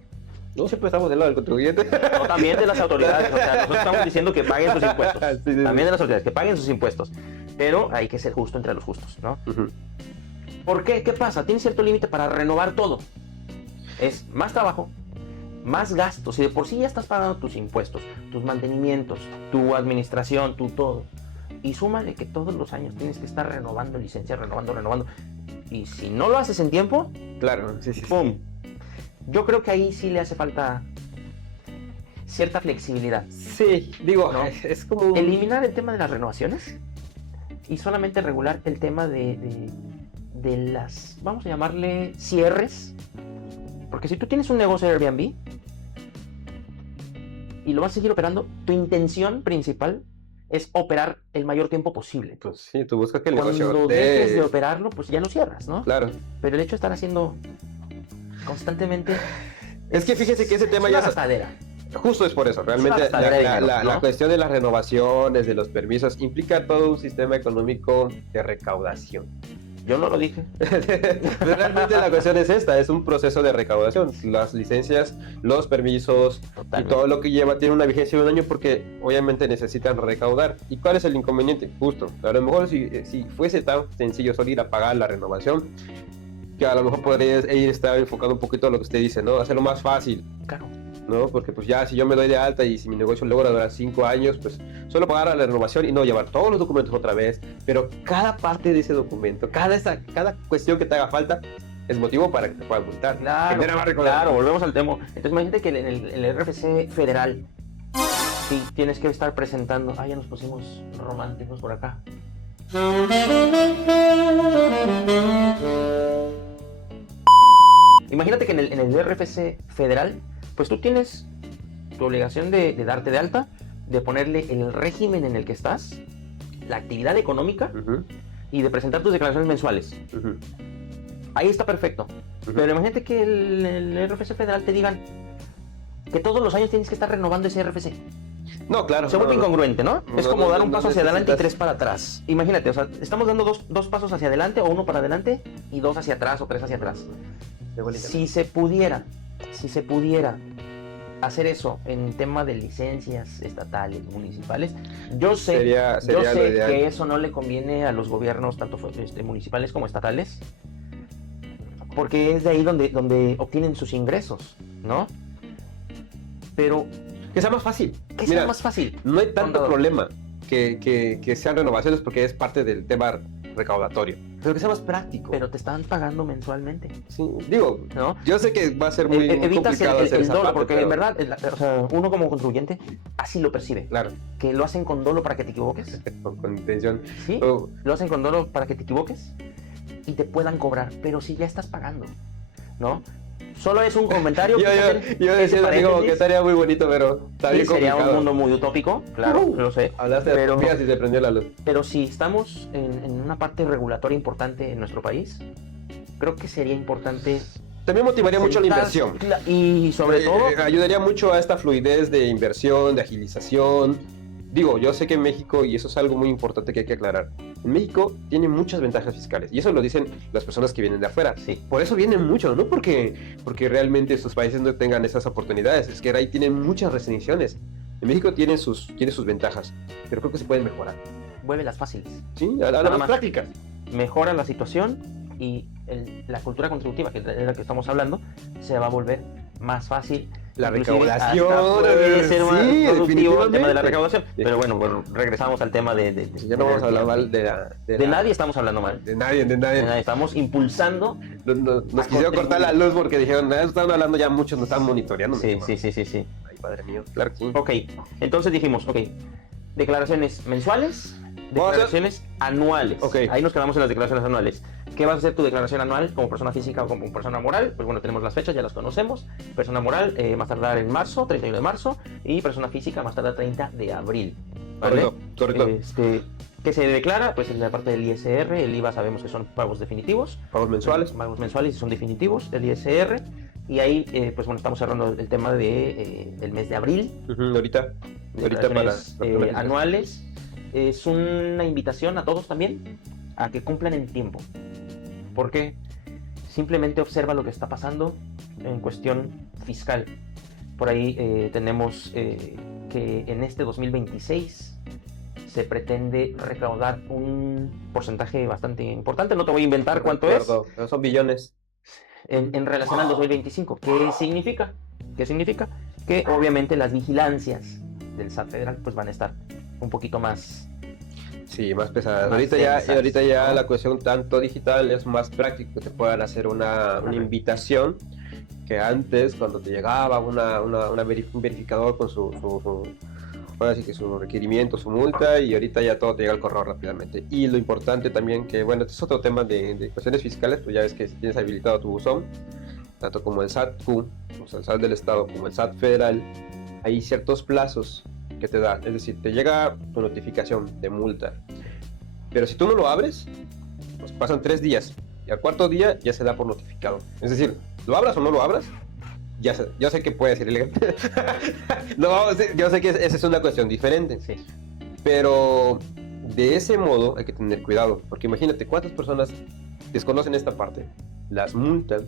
No siempre estamos del lado del contribuyente. o también de las autoridades, o sea, nosotros estamos diciendo que paguen sus impuestos, Sí, sí, también sí. de las autoridades, que paguen sus impuestos, pero hay que ser justo entre los justos, ¿no? Ujú. ¿Por qué? ¿Qué pasa? Tiene cierto límite para renovar todo. Es más trabajo, más gastos. Si de por sí ya estás pagando tus impuestos, tus mantenimientos, tu administración, tu todo. Y súmale que todos los años tienes que estar renovando licencias, renovando. Y si no lo haces en tiempo, Claro, sí. ¡pum! Yo creo que ahí sí le hace falta cierta flexibilidad. Sí, digo, ¿No? es como... Eliminar el tema de las renovaciones y solamente regular el tema de las, vamos a llamarle, cierres. Porque si tú tienes un negocio de Airbnb y lo vas a seguir operando, tu intención principal es operar el mayor tiempo posible. Pues sí, tú buscas que el negocio Cuando te... dejes de operarlo, pues ya lo cierras, ¿no? Claro. Pero el hecho de estar haciendo constantemente Es que fíjese que ese tema es ya... una gastadera. Justo es por eso, realmente Es una gastadera de dinero, la ¿no? cuestión de las renovaciones, de los permisos, implica todo un sistema económico de recaudación. Yo no lo dije. Pero realmente la cuestión es esta, es un proceso de recaudación. Las licencias, los permisos y Totalmente. todo lo que lleva tiene una vigencia de un año porque obviamente necesitan recaudar. ¿Y cuál es el inconveniente? Justo, a lo mejor si fuese tan sencillo solo ir a pagar la renovación, que a lo mejor podría estar enfocado un poquito a lo que usted dice, ¿no? Hacerlo más fácil. Claro. ¿No? Porque pues ya si yo me doy de alta y si mi negocio logra durar 5 años, pues solo pagar la renovación y no llevar todos los documentos otra vez, pero cada parte de ese documento, cada cuestión que te haga falta es motivo para que te puedan multar. Claro, Genera más recaudación. claro, volvemos al tema. Entonces imagínate que en el RFC federal sí tienes que estar presentando. Ah, ya nos pusimos románticos por acá. Imagínate que en el RFC federal, pues tú tienes tu obligación de darte de alta, de ponerle el régimen en el que estás, la actividad económica Ujú, y de presentar tus declaraciones mensuales. ujú, Ahí está perfecto. ujú. Pero imagínate que el RFC federal te digan que todos los años tienes que estar renovando ese RFC. No, claro. Se vuelve no, incongruente, ¿no? No, Es como no, dar un no paso hacia adelante y necesitas- 3 para atrás. Imagínate, o sea, estamos dando dos pasos hacia adelante o uno para adelante y 2 hacia atrás o 3 hacia atrás. Si se pudiera hacer eso en tema de licencias estatales, municipales, yo sé, Sería yo lo sé ideal. que eso no le conviene a los gobiernos, tanto municipales como estatales, porque es de ahí donde obtienen sus ingresos, ¿no? Pero Que sea más fácil. que Mira, sea más fácil. no hay tanto Contador. problema que sean renovaciones porque es parte del tema recaudatorio. Pero que sea más práctico. Pero te están pagando mensualmente, Sí, digo, ¿no? yo sé que va a ser muy Evitas complicado hacer esa dolo, parte, porque pero- en verdad, o sea, uno como contribuyente así lo percibe. Claro, Que lo hacen con dolo para que te equivoques, con intención. ¿sí? Oh, Lo hacen con dolo para que te equivoques y te puedan cobrar, pero si ya estás pagando, ¿no? Solo es un comentario. yo decía, digo, que paréntesis. estaría muy bonito, pero está Sí, bien sería complicado. un mundo muy utópico, claro, lo sé. Hablaste de pero- mira si se prendió la luz. Pero si estamos en una parte regulatoria importante en nuestro país, creo que sería importante También motivaría mucho la sentarse- inversión. Y sobre todo, Ayudaría mucho a esta fluidez de inversión, de agilización. Digo, yo sé que en México, y eso es algo muy importante que hay que aclarar, en México tiene muchas ventajas fiscales, y eso lo dicen las personas que vienen de afuera. sí, Por eso vienen mucho, no porque realmente sus países no tengan esas oportunidades, es que ahí tienen muchas restricciones. En México tiene sus ventajas, pero creo que se pueden mejorar. vuélvelas fáciles. ¿Sí? A Nada las más. prácticas. Mejora la situación y la cultura contributiva, que es de la que estamos hablando, se va a volver más fácil. La Inclusive, recaudación. hasta puede ser más sí, productivo el tema de la definitivamente. recaudación. Pero bueno, regresamos al tema de Ya no vamos a hablar mal de nadie estamos hablando mal. De nadie, De nadie. Estamos impulsando. Nos quisieron cortar la luz porque dijeron, están hablando ya muchos, nos están monitoreando. Sí. Ay, padre mío, claro que sí. Ok, entonces dijimos, declaraciones mensuales, Vamos a hacer- declaraciones anuales. Ok. Ahí nos quedamos en las declaraciones anuales. ¿Qué vas a hacer tu declaración anual como persona física o como persona moral? Pues bueno, tenemos las fechas, ya las conocemos. Persona moral más tardar en marzo, 31 de marzo, y persona física más tardar 30 de abril. ¿Vale? Correcto. ¿Qué se declara? Pues en la parte del ISR, el IVA sabemos que son pagos definitivos. Pagos mensuales. Pagos mensuales y son definitivos, el ISR. Y ahí, pues bueno, estamos cerrando el tema del mes de abril. Ujú, ahorita para Declaraciones, anuales, es una invitación a todos también a que cumplan en tiempo. ¿Por qué? Simplemente observa lo que está pasando en cuestión fiscal. Por ahí tenemos que en este 2026 se pretende recaudar un porcentaje bastante importante. No te voy a inventar cuánto es. Pero son billones. En relación al 2025. ¿Qué significa? ¿Qué significa? Que obviamente las vigilancias del SAT federal pues van a estar un poquito más... Sí, más pesadas. Más Ahorita ya ¿no? la cuestión tanto digital es más práctico que te puedan hacer una invitación que antes, cuando te llegaba un verificador con ahora sí que su requerimiento, su multa, y ahorita ya todo te llega al correo rápidamente. Y lo importante también que, bueno, este es otro tema de cuestiones fiscales, pues ya ves que si tienes habilitado tu buzón, tanto como el SAT-Q, o sea, el SAT del Estado, como el SAT federal, hay ciertos plazos que te dan, es decir, te llega tu notificación de multa, pero si tú no lo abres, pues pasan 3 días, y al cuarto día ya se da por notificado. Es decir, lo abras o no lo abras, yo sé que puede ser ilegal. No, yo sé que esa es una cuestión diferente. Sí. Pero de ese modo hay que tener cuidado, porque imagínate cuántas personas desconocen esta parte, las multan,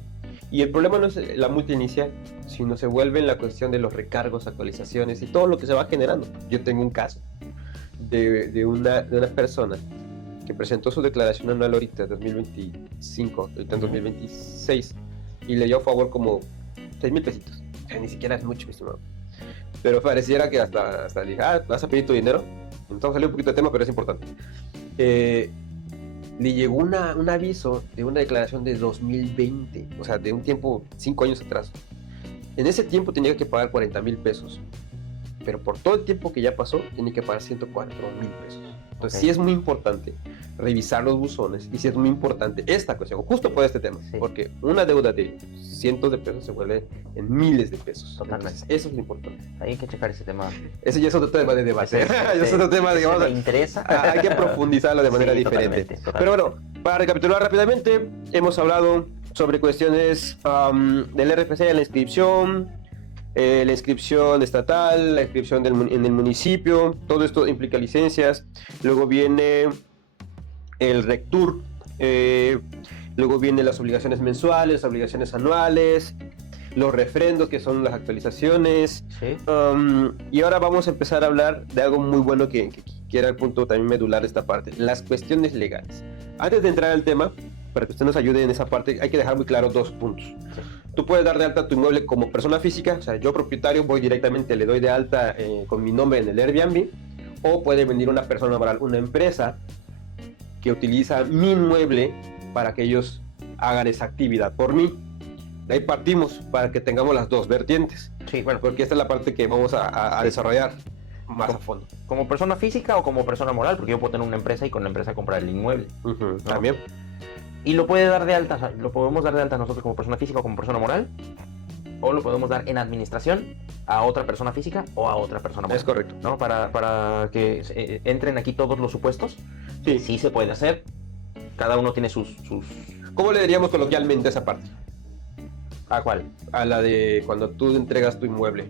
y el problema no es la multa inicial, sino se vuelve en la cuestión de los recargos, actualizaciones y todo lo que se va generando. Yo tengo un caso de una persona que presentó su declaración anual ahorita en 2025, ahorita en 2026, y le dio a favor como 6,000 pesitos. O sea, ni siquiera es mucho, mi estimado. Pero pareciera que hasta le dije, ¿vas a pedir tu dinero? Entonces salió un poquito de tema, pero es importante. Le llegó un aviso de una declaración de 2020, o sea, de un tiempo, 5 años atrás. En ese tiempo tenía que pagar 40,000 pesos, pero por todo el tiempo que ya pasó, tiene que pagar 104,000 pesos. Entonces, sí es muy importante revisar los buzones, y sí es muy importante esta cuestión, justo por este tema, porque una deuda de cientos de pesos se vuelve en miles de pesos. Totalmente. Entonces, eso es lo importante. Hay que checar ese tema. Ese ya es otro tema de debate. Es otro tema de me interesa. Hay que profundizarlo de manera diferente. Totalmente. Pero bueno, para recapitular rápidamente, hemos hablado sobre cuestiones del RFC, la inscripción estatal, la inscripción en el municipio, todo esto implica licencias. Luego viene el RECTUR, luego vienen las obligaciones mensuales, obligaciones anuales, los refrendos, que son las actualizaciones. Sí. Y ahora vamos a empezar a hablar de algo muy bueno que era el punto también medular de esta parte, las cuestiones legales. Antes de entrar al tema, para que usted nos ayude en esa parte, hay que dejar muy claro 2 puntos. Sí. Tú puedes dar de alta tu inmueble como persona física, o sea, yo propietario voy directamente, le doy de alta con mi nombre en el Airbnb, o puede venir una persona moral, una empresa que utiliza mi inmueble para que ellos hagan esa actividad por mí. De ahí partimos para que tengamos las 2 vertientes. Sí, bueno, porque esta es la parte que vamos a desarrollar más a fondo. Como persona física o como persona moral, porque yo puedo tener una empresa y con la empresa comprar el inmueble. ¿No? También. Y lo puede dar de alta, o sea, lo podemos dar de alta nosotros como persona física o como persona moral, o lo podemos dar en administración a otra persona física o a otra persona moral. Es correcto. ¿No? Para que entren aquí todos los supuestos. Sí. Sí se puede hacer. Cada uno tiene sus... ¿Cómo le diríamos coloquialmente esa parte? ¿A cuál? A la de cuando tú entregas tu inmueble.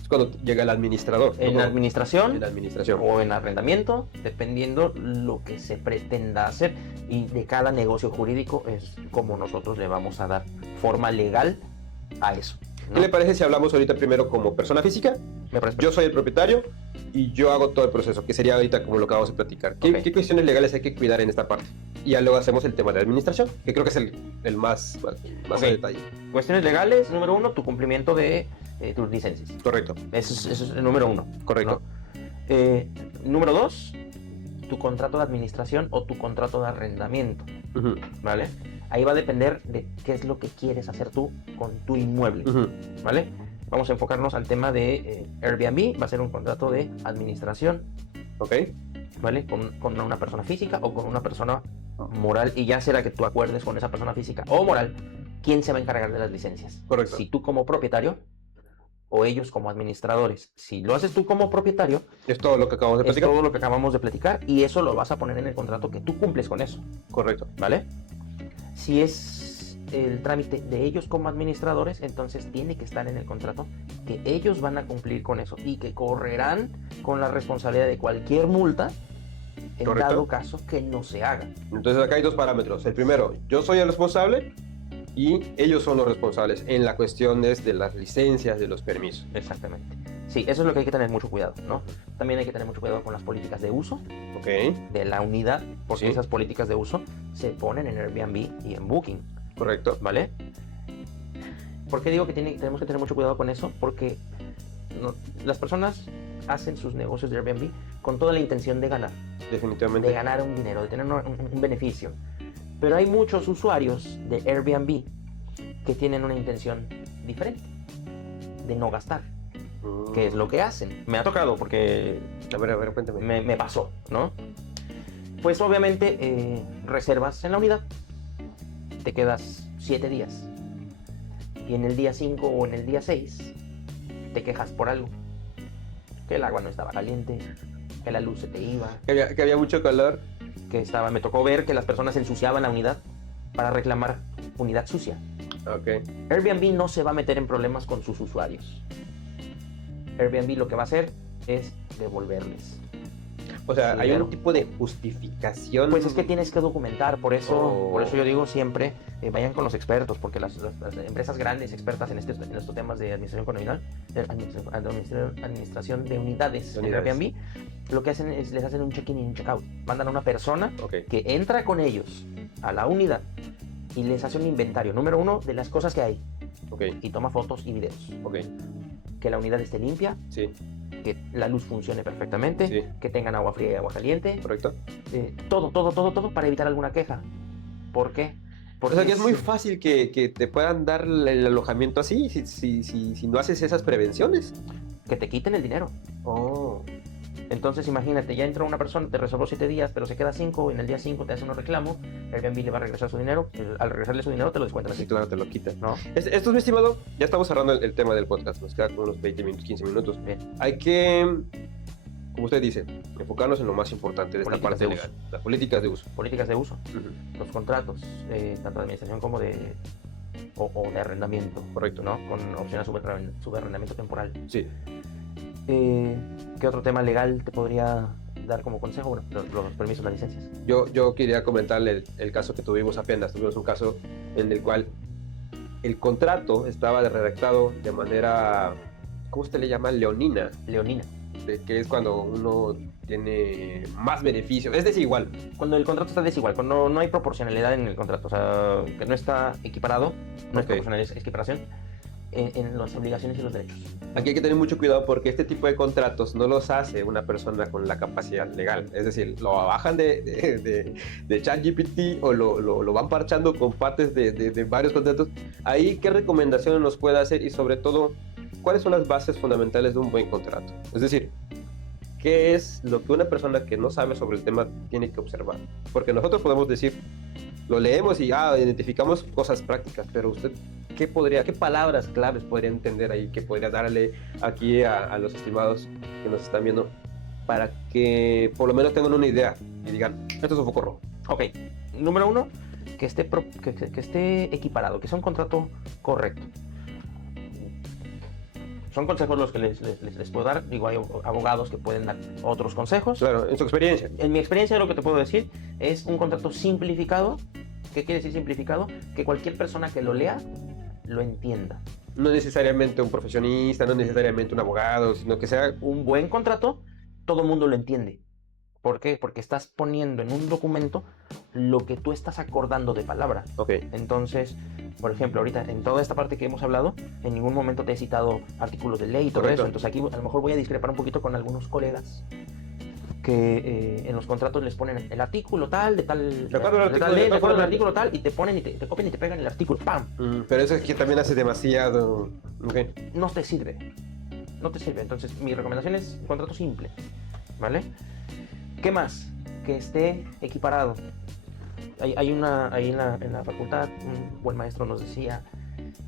Es cuando llega el administrador. En administración. En administración. O en arrendamiento, dependiendo lo que se pretenda hacer. Y de cada negocio jurídico es como nosotros le vamos a dar forma legal a eso, ¿no? ¿Qué le parece si hablamos ahorita primero como persona física? Yo soy el propietario y yo hago todo el proceso, que sería ahorita como lo que vamos a platicar. ¿Qué cuestiones legales hay que cuidar en esta parte? Y ya luego hacemos el tema de administración, que creo que es el más en detalle. Cuestiones legales, número 1, tu cumplimiento de tus licencias. Correcto. Eso es el número 1. Correcto. ¿No? Número 2, tu contrato de administración o tu contrato de arrendamiento. ¿Vale? Ahí va a depender de qué es lo que quieres hacer tú con tu inmueble. ¿Vale? Vamos a enfocarnos al tema de Airbnb. Va a ser un contrato de administración. Ok. ¿Vale? Con una persona física o con una persona moral. Y ya será que tú acuerdes con esa persona física o moral quién se va a encargar de las licencias. Correcto. Si tú como propietario o ellos como administradores. Si lo haces tú como propietario, es todo lo que acabamos de platicar. Es todo lo que acabamos de platicar y eso lo vas a poner en el contrato que tú cumples con eso. Correcto. ¿Vale? Si es el trámite de ellos como administradores, entonces tiene que estar en el contrato que ellos van a cumplir con eso y que correrán con la responsabilidad de cualquier multa en Correcto. dado caso que no se haga. Entonces acá hay dos parámetros. El primero, yo soy el responsable y ellos son los responsables en la cuestión de las licencias, de los permisos. Exactamente. Sí, eso es lo que hay que tener mucho cuidado, ¿no? También hay que tener mucho cuidado con las políticas de uso Ok, de la unidad, porque Sí. esas políticas de uso se ponen en Airbnb y en Booking, correcto. ¿vale? ¿Por qué digo que tenemos que tener mucho cuidado con eso? Porque las personas hacen sus negocios de Airbnb con toda la intención de ganar Definitivamente. un dinero, de tener un beneficio. Pero hay muchos usuarios de Airbnb que tienen una intención diferente, de no gastar. ¿Qué es lo que hacen? Me ha tocado porque A ver, cuéntame. me pasó, ¿no? Pues obviamente reservas en la unidad, te quedas 7 días y en el día 5 o en el día 6 te quejas por algo, que el agua no estaba caliente, que la luz se te iba, Que había mucho calor. me tocó ver que las personas ensuciaban la unidad para reclamar unidad sucia. Ok. Airbnb no se va a meter en problemas con sus usuarios. Airbnb lo que va a hacer es devolverles. O sea, hay Dinero. un tipo de justificación. Pues es que tienes que documentar, por eso Oh. yo digo siempre, vayan con los expertos, porque las empresas grandes, expertas en estos temas de administración condominial, administración de unidades en Airbnb, lo que hacen es les hacen un check-in y un check-out. Mandan a una persona Ok. que entra con ellos a la unidad y les hace un inventario, número 1, de las cosas que hay, Ok. y toma fotos y videos. Ok. Que la unidad esté limpia, Sí. que la luz funcione perfectamente, Sí. que tengan agua fría y agua caliente, Correcto. todo para evitar alguna queja. ¿Por qué? O Porque sea, que es muy fácil que te puedan dar el alojamiento así si no haces esas prevenciones. que te quiten el dinero. Oh. Entonces imagínate, ya entró una persona, te reservó 7 días, pero se queda 5, en el día 5 te hace un reclamo, Airbnb le va a regresar su dinero, al regresarle su dinero te lo descuentan Sí, así. claro, te lo quitan. ¿No? Esto es mi estimado. Ya estamos cerrando el tema del podcast. Nos quedan como unos 20 minutos, 15 minutos. Bien. Hay que, como usted dice, enfocarnos en lo más importante de esta Políticas parte de legal. Las políticas de uso. Políticas de uso, Ujú. los contratos, tanto de administración como de de arrendamiento. Correcto. ¿No? Con opción a subarrendamiento temporal. Sí. ¿Qué otro tema legal te podría dar como consejo? Bueno, los permisos, las licencias. Yo quería comentarle el caso que tuvimos apenas. Tuvimos un caso en el cual el contrato estaba redactado de manera, ¿cómo usted le llama? Leonina. Leonina. Que es cuando uno tiene más beneficios. Es desigual. Cuando el contrato está desigual, cuando no hay proporcionalidad en el contrato, o sea, que no está equiparado, no es Ok. proporcionalidad, es equiparación en las obligaciones y los derechos. Aquí hay que tener mucho cuidado porque este tipo de contratos no los hace una persona con la capacidad legal. Es decir, lo bajan de ChatGPT o lo van parchando con partes de varios contratos. Ahí, ¿qué recomendaciones nos puede hacer? Y sobre todo, ¿cuáles son las bases fundamentales de un buen contrato? Es decir, ¿qué es lo que una persona que no sabe sobre el tema tiene que observar? Porque nosotros podemos decir, lo leemos y identificamos cosas prácticas, pero usted, ¿qué palabras claves podría entender ahí, que podría darle aquí a los estimados que nos están viendo para que por lo menos tengan una idea y digan, esto es un foco rojo? Ok, número 1, que esté equiparado, que sea un contrato correcto. Son consejos los que les puedo dar. Digo, hay abogados que pueden dar otros consejos. Claro, en su experiencia. En mi experiencia, lo que te puedo decir es un contrato simplificado. ¿Qué quiere decir simplificado? Que cualquier persona que lo lea lo entienda. No necesariamente un profesionista, no necesariamente un abogado, sino que sea... Un buen contrato, todo el mundo lo entiende. ¿Por qué? Porque estás poniendo en un documento lo que tú estás acordando de palabra. Ok, Entonces, por ejemplo, ahorita en toda esta parte que hemos hablado, en ningún momento te he citado artículos de ley y todo Correcto. eso. Entonces aquí a lo mejor voy a discrepar un poquito con algunos colegas que en los contratos les ponen el artículo tal, de tal, De acuerdo al de tal artículo, ley, de de acuerdo al acuerdo. artículo tal, y te ponen y te copian y te pegan el artículo, ¡pam! pero eso es que también hace demasiado... Ok, No te sirve. No te sirve. Entonces, mi recomendación es un contrato simple. ¿Vale? ¿Qué más? Que esté equiparado. Ahí en la facultad, un buen maestro nos decía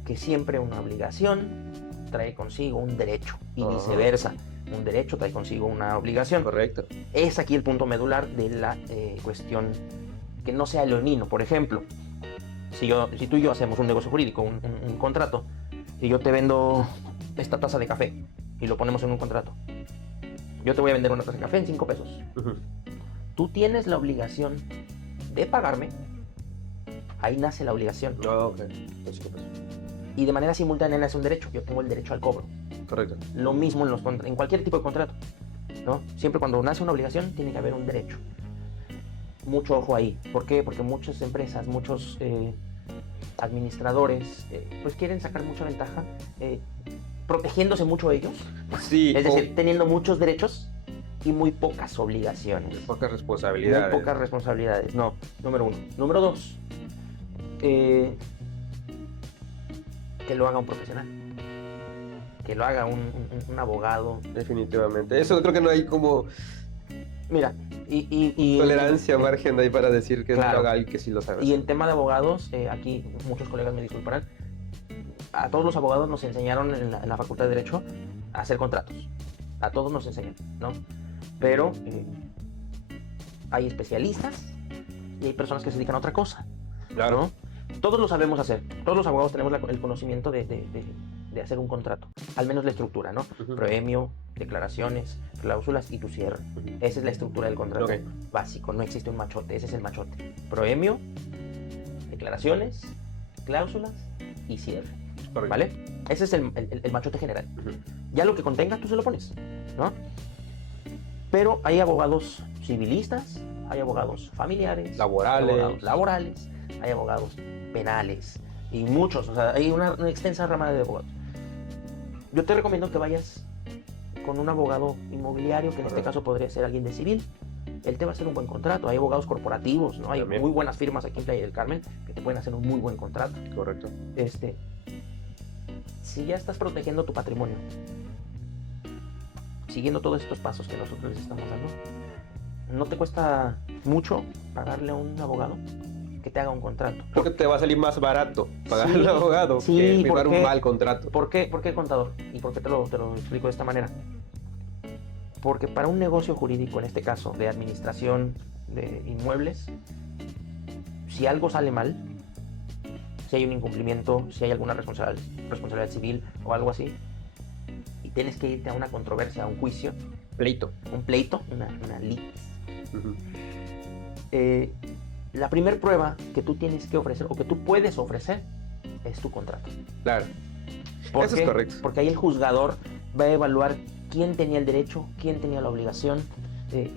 que siempre una obligación trae consigo un derecho y Ajá. viceversa. Un derecho trae consigo una obligación. correcto. Es aquí el punto medular de la cuestión que no sea leonino. Por ejemplo, si tú y yo hacemos un negocio jurídico, un contrato, y yo te vendo esta taza de café y lo ponemos en un contrato, yo te voy a vender una taza de café en 5 pesos. Ujú. tú tienes la obligación de pagarme, ahí nace la obligación. No, ok. Entonces, ¿qué pasó? Y de manera simultánea nace un derecho. Yo tengo el derecho al cobro. Correcto. Lo mismo en cualquier tipo de contrato, ¿no? Siempre cuando nace una obligación tiene que haber un derecho. Mucho ojo ahí. ¿Por qué? Porque muchas empresas, muchos administradores, pues quieren sacar mucha ventaja, protegiéndose mucho ellos. Sí, Es decir, teniendo muchos derechos y muy pocas obligaciones. pocas responsabilidades. Muy pocas responsabilidades. No, número uno. Número dos, que lo haga un profesional. Que lo haga un abogado. Definitivamente. Eso creo que no hay como Mira, y tolerancia, margen ahí para decir que claro. no lo haga alguien que sí lo sabe. Y en tema de abogados, aquí muchos colegas me disculparán, a todos los abogados nos enseñaron en la Facultad de Derecho a hacer contratos. A todos nos enseñan, ¿no? Pero hay especialistas y hay personas que se dedican a otra cosa. Claro. ¿No? Todos lo sabemos hacer. Todos los abogados tenemos el conocimiento de hacer un contrato. Al menos la estructura, ¿no? Ujú. Premio, declaraciones, cláusulas y tu cierre. Esa es la estructura del contrato. Ok. Básico, no existe un machote. Ese es el machote. Premio, declaraciones, cláusulas y cierre. Correcto. ¿Vale? Ese es el machote general. Ujú. Ya lo que contenga, tú se lo pones, ¿no? Pero hay abogados civilistas, hay abogados familiares, Laborales. hay abogados laborales, hay abogados penales y muchos, o sea, hay una extensa rama de abogados. Yo te recomiendo que vayas con un abogado inmobiliario, que en este caso podría ser alguien de civil. Él te va a hacer un buen contrato. Hay abogados corporativos, ¿no? Hay También. muy buenas firmas aquí en Playa del Carmen que te pueden hacer un muy buen contrato. Correcto. Si ya estás protegiendo tu patrimonio, siguiendo todos estos pasos que nosotros les estamos dando, no te cuesta mucho pagarle a un abogado que te haga un contrato. Creo que te va a salir más barato pagar Sí, al abogado sí, que firmar ¿por qué? un mal contrato. ¿Por qué contador? ¿Y por qué te lo explico de esta manera? Porque para un negocio jurídico, en este caso de administración de inmuebles, si algo sale mal, si hay un incumplimiento, si hay alguna responsabilidad civil o algo así, y tienes que irte a una controversia, a un juicio, Pleito. un pleito, una litis, Ujú. la primer prueba que tú tienes que ofrecer o que tú puedes ofrecer es tu contrato. Claro. ¿Por Eso qué? es correcto. Porque ahí el juzgador va a evaluar quién tenía el derecho, quién tenía la obligación,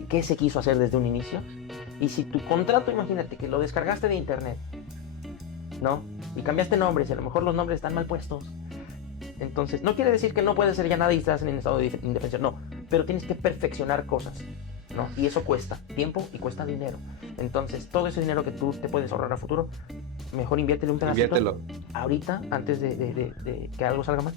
qué se quiso hacer desde un inicio. Y si tu contrato, imagínate que lo descargaste de internet, ¿no? Y cambiaste nombres y a lo mejor los nombres están mal puestos. Entonces, no quiere decir que no puedes hacer ya nada y estás en estado de indefensión, no. Pero tienes que perfeccionar cosas, ¿no? Y eso cuesta tiempo y cuesta dinero. Entonces, todo ese dinero que tú te puedes ahorrar a futuro, mejor inviértelo un pedacito. Inviértelo. Ahorita, antes de que algo salga mal,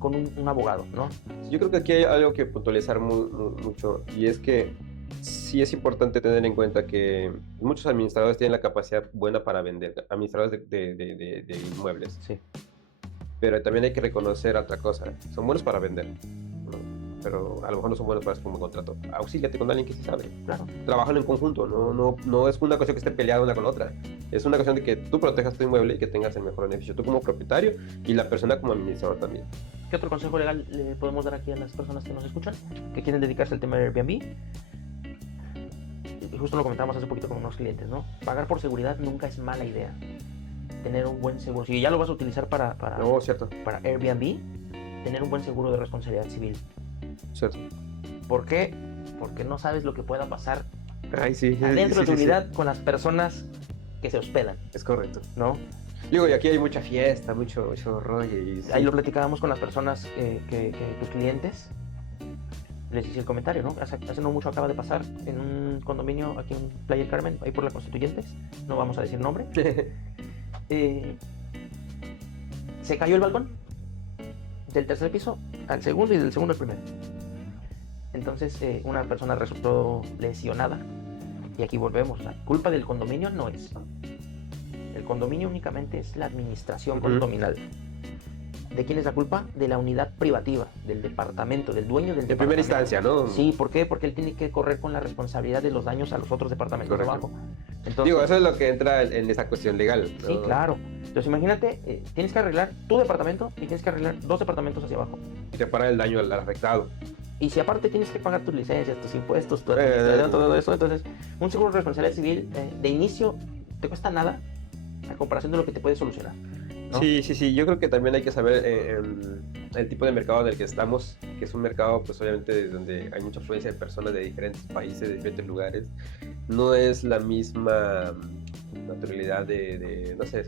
con un abogado, ¿no? Yo creo que aquí hay algo que puntualizar mucho, y es que sí es importante tener en cuenta que muchos administradores tienen la capacidad buena para vender, administradores de inmuebles, Sí. pero también hay que reconocer otra cosa: son buenos para vender, ¿no? Pero a lo mejor no son buenos para hacer un contrato. Auxíliate con alguien que sí sabe. Claro. Trabajan en conjunto, no es una cuestión que esté peleada una con la otra. Es una cuestión de que tú protejas tu inmueble y que tengas el mejor beneficio, tú como propietario y la persona como administrador también. ¿Qué otro consejo legal le podemos dar aquí a las personas que nos escuchan, que quieren dedicarse al tema de Airbnb? Y justo lo comentábamos hace poquito con unos clientes, ¿no? Pagar por seguridad nunca es mala idea. Tener un buen seguro. Si ya lo vas a utilizar para No, cierto, Airbnb, tener un buen seguro de responsabilidad civil. cierto. ¿Por qué? Porque no sabes lo que pueda pasar Ay, sí. dentro de tu sí, sí. unidad con las personas que se hospedan, Es correcto. ¿no? Digo, y aquí hay mucha fiesta, mucho rollo. Y sí. Ahí lo platicábamos con las personas que tus clientes. Les hice el comentario, ¿no? Hace no mucho acaba de pasar en un condominio aquí en Playa del Carmen, ahí por la Constituyentes, no vamos a decir nombre. Se cayó el balcón del tercer piso al segundo y del segundo al primero. Entonces una persona resultó lesionada y aquí volvemos. La culpa del condominio no es. El condominio únicamente es la administración condominal. ¿De quién es la culpa? De la unidad privativa, del departamento, del dueño del En departamento. primera instancia, ¿no? Sí, ¿por qué? Porque él tiene que correr con la responsabilidad de los daños a los otros departamentos de Correcto. abajo. Entonces, Digo, eso es lo que entra en esa cuestión legal, ¿no? sí, claro. Entonces imagínate, tienes que arreglar tu departamento y tienes que arreglar 2 departamentos hacia abajo. Y reparar el daño al afectado. Y si aparte tienes que pagar tus licencias, tus impuestos, tu administración, todo eso, entonces un seguro de responsabilidad civil de inicio te cuesta nada a comparación de lo que te puede solucionar, ¿no? Sí, yo creo que también hay que saber el tipo de mercado en el que estamos, que es un mercado pues obviamente donde hay mucha afluencia de personas de diferentes países, de diferentes lugares. No es la misma naturalidad de no sé,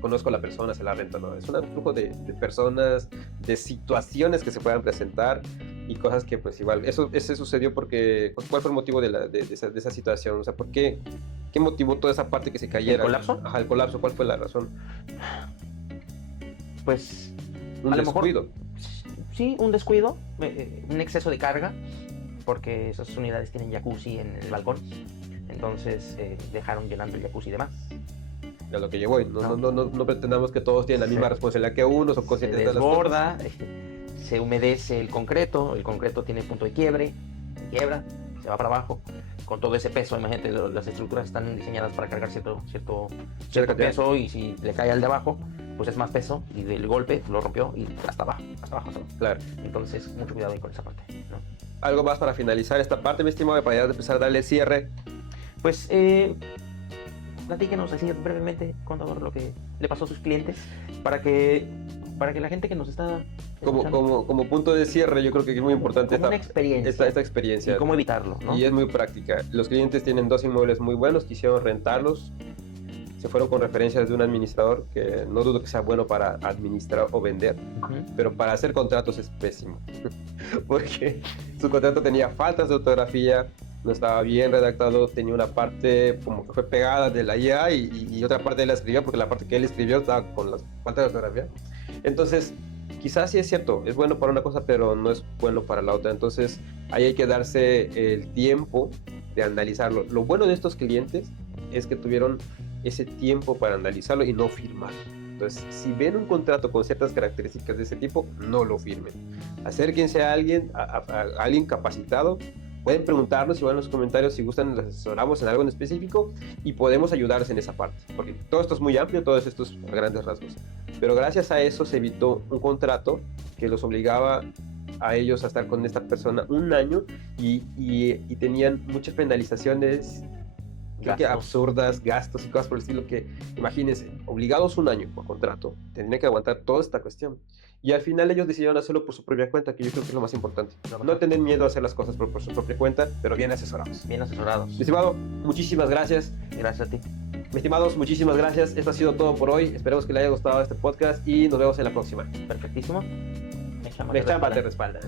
conozco a la persona, se la rento, no, es un flujo de personas, de situaciones que se puedan presentar y cosas que pues igual, eso sucedió porque, ¿cuál fue el motivo de esa situación? O sea, ¿por qué? ¿Qué motivó toda esa parte que se cayera? ¿El colapso? Ajá, el colapso, ¿cuál fue la razón? Pues Un a lo descuido. mejor, sí, un descuido, un exceso de carga, porque esas unidades tienen jacuzzi en el balcón, entonces dejaron llenando el jacuzzi y demás. A lo que llevó. No pretendamos que todos tienen la misma responsabilidad que uno, son Se conscientes de las cosas. desborda, se humedece el concreto tiene punto de quiebra, se va para abajo. Con todo ese peso, imagínate, las estructuras están diseñadas para cargar cierto peso, y si le cae al de abajo, pues es más peso y del golpe lo rompió y hasta abajo. Claro. Entonces, mucho cuidado ahí con esa parte, ¿no? Algo más para finalizar esta parte, mi estimado, para ya empezar a darle cierre. Pues, platíquenos así brevemente, contador, lo que le pasó a sus clientes para que la gente que nos está Como punto de cierre, yo creo que es muy importante una experiencia, esta experiencia. y cómo evitarlo, ¿no? Y es muy práctica. Los clientes tienen 2 inmuebles muy buenos, quisieron rentarlos, se fueron con referencias de un administrador que no dudo que sea bueno para administrar o vender, pero para hacer contratos es pésimo, porque su contrato tenía faltas de ortografía, no estaba bien redactado, tenía una parte como que fue pegada de la IA y otra parte él la escribió, porque la parte que él escribió estaba con las faltas de ortografía. Entonces, quizás sí es cierto, es bueno para una cosa, pero no es bueno para la otra. Entonces, ahí hay que darse el tiempo de analizarlo. Lo bueno de estos clientes es que tuvieron ese tiempo para analizarlo y no firmar. Entonces, si ven un contrato con ciertas características de ese tipo, no lo firmen. Acérquense a alguien, a alguien capacitado. Pueden preguntarnos igual en los comentarios si gustan, les asesoramos en algo en específico y podemos ayudarles en esa parte, porque todo esto es muy amplio, todo esto es a grandes rasgos. Pero gracias a eso se evitó un contrato que los obligaba a ellos a estar con esta persona un año y tenían muchas penalizaciones, creo que absurdas, gastos y cosas por el estilo, que imagínense, obligados un año por contrato, tendrían que aguantar toda esta cuestión. Y al final ellos decidieron hacerlo por su propia cuenta, que yo creo que es lo más importante. No tener miedo a hacer las cosas por su propia cuenta, pero bien asesorados. Bien asesorados. Mi estimado, muchísimas gracias. Gracias a ti. Mis estimados, muchísimas gracias. Esto ha sido todo por hoy. Esperemos que les haya gustado este podcast y nos vemos en la próxima. Perfectísimo. Me chamba te respalda.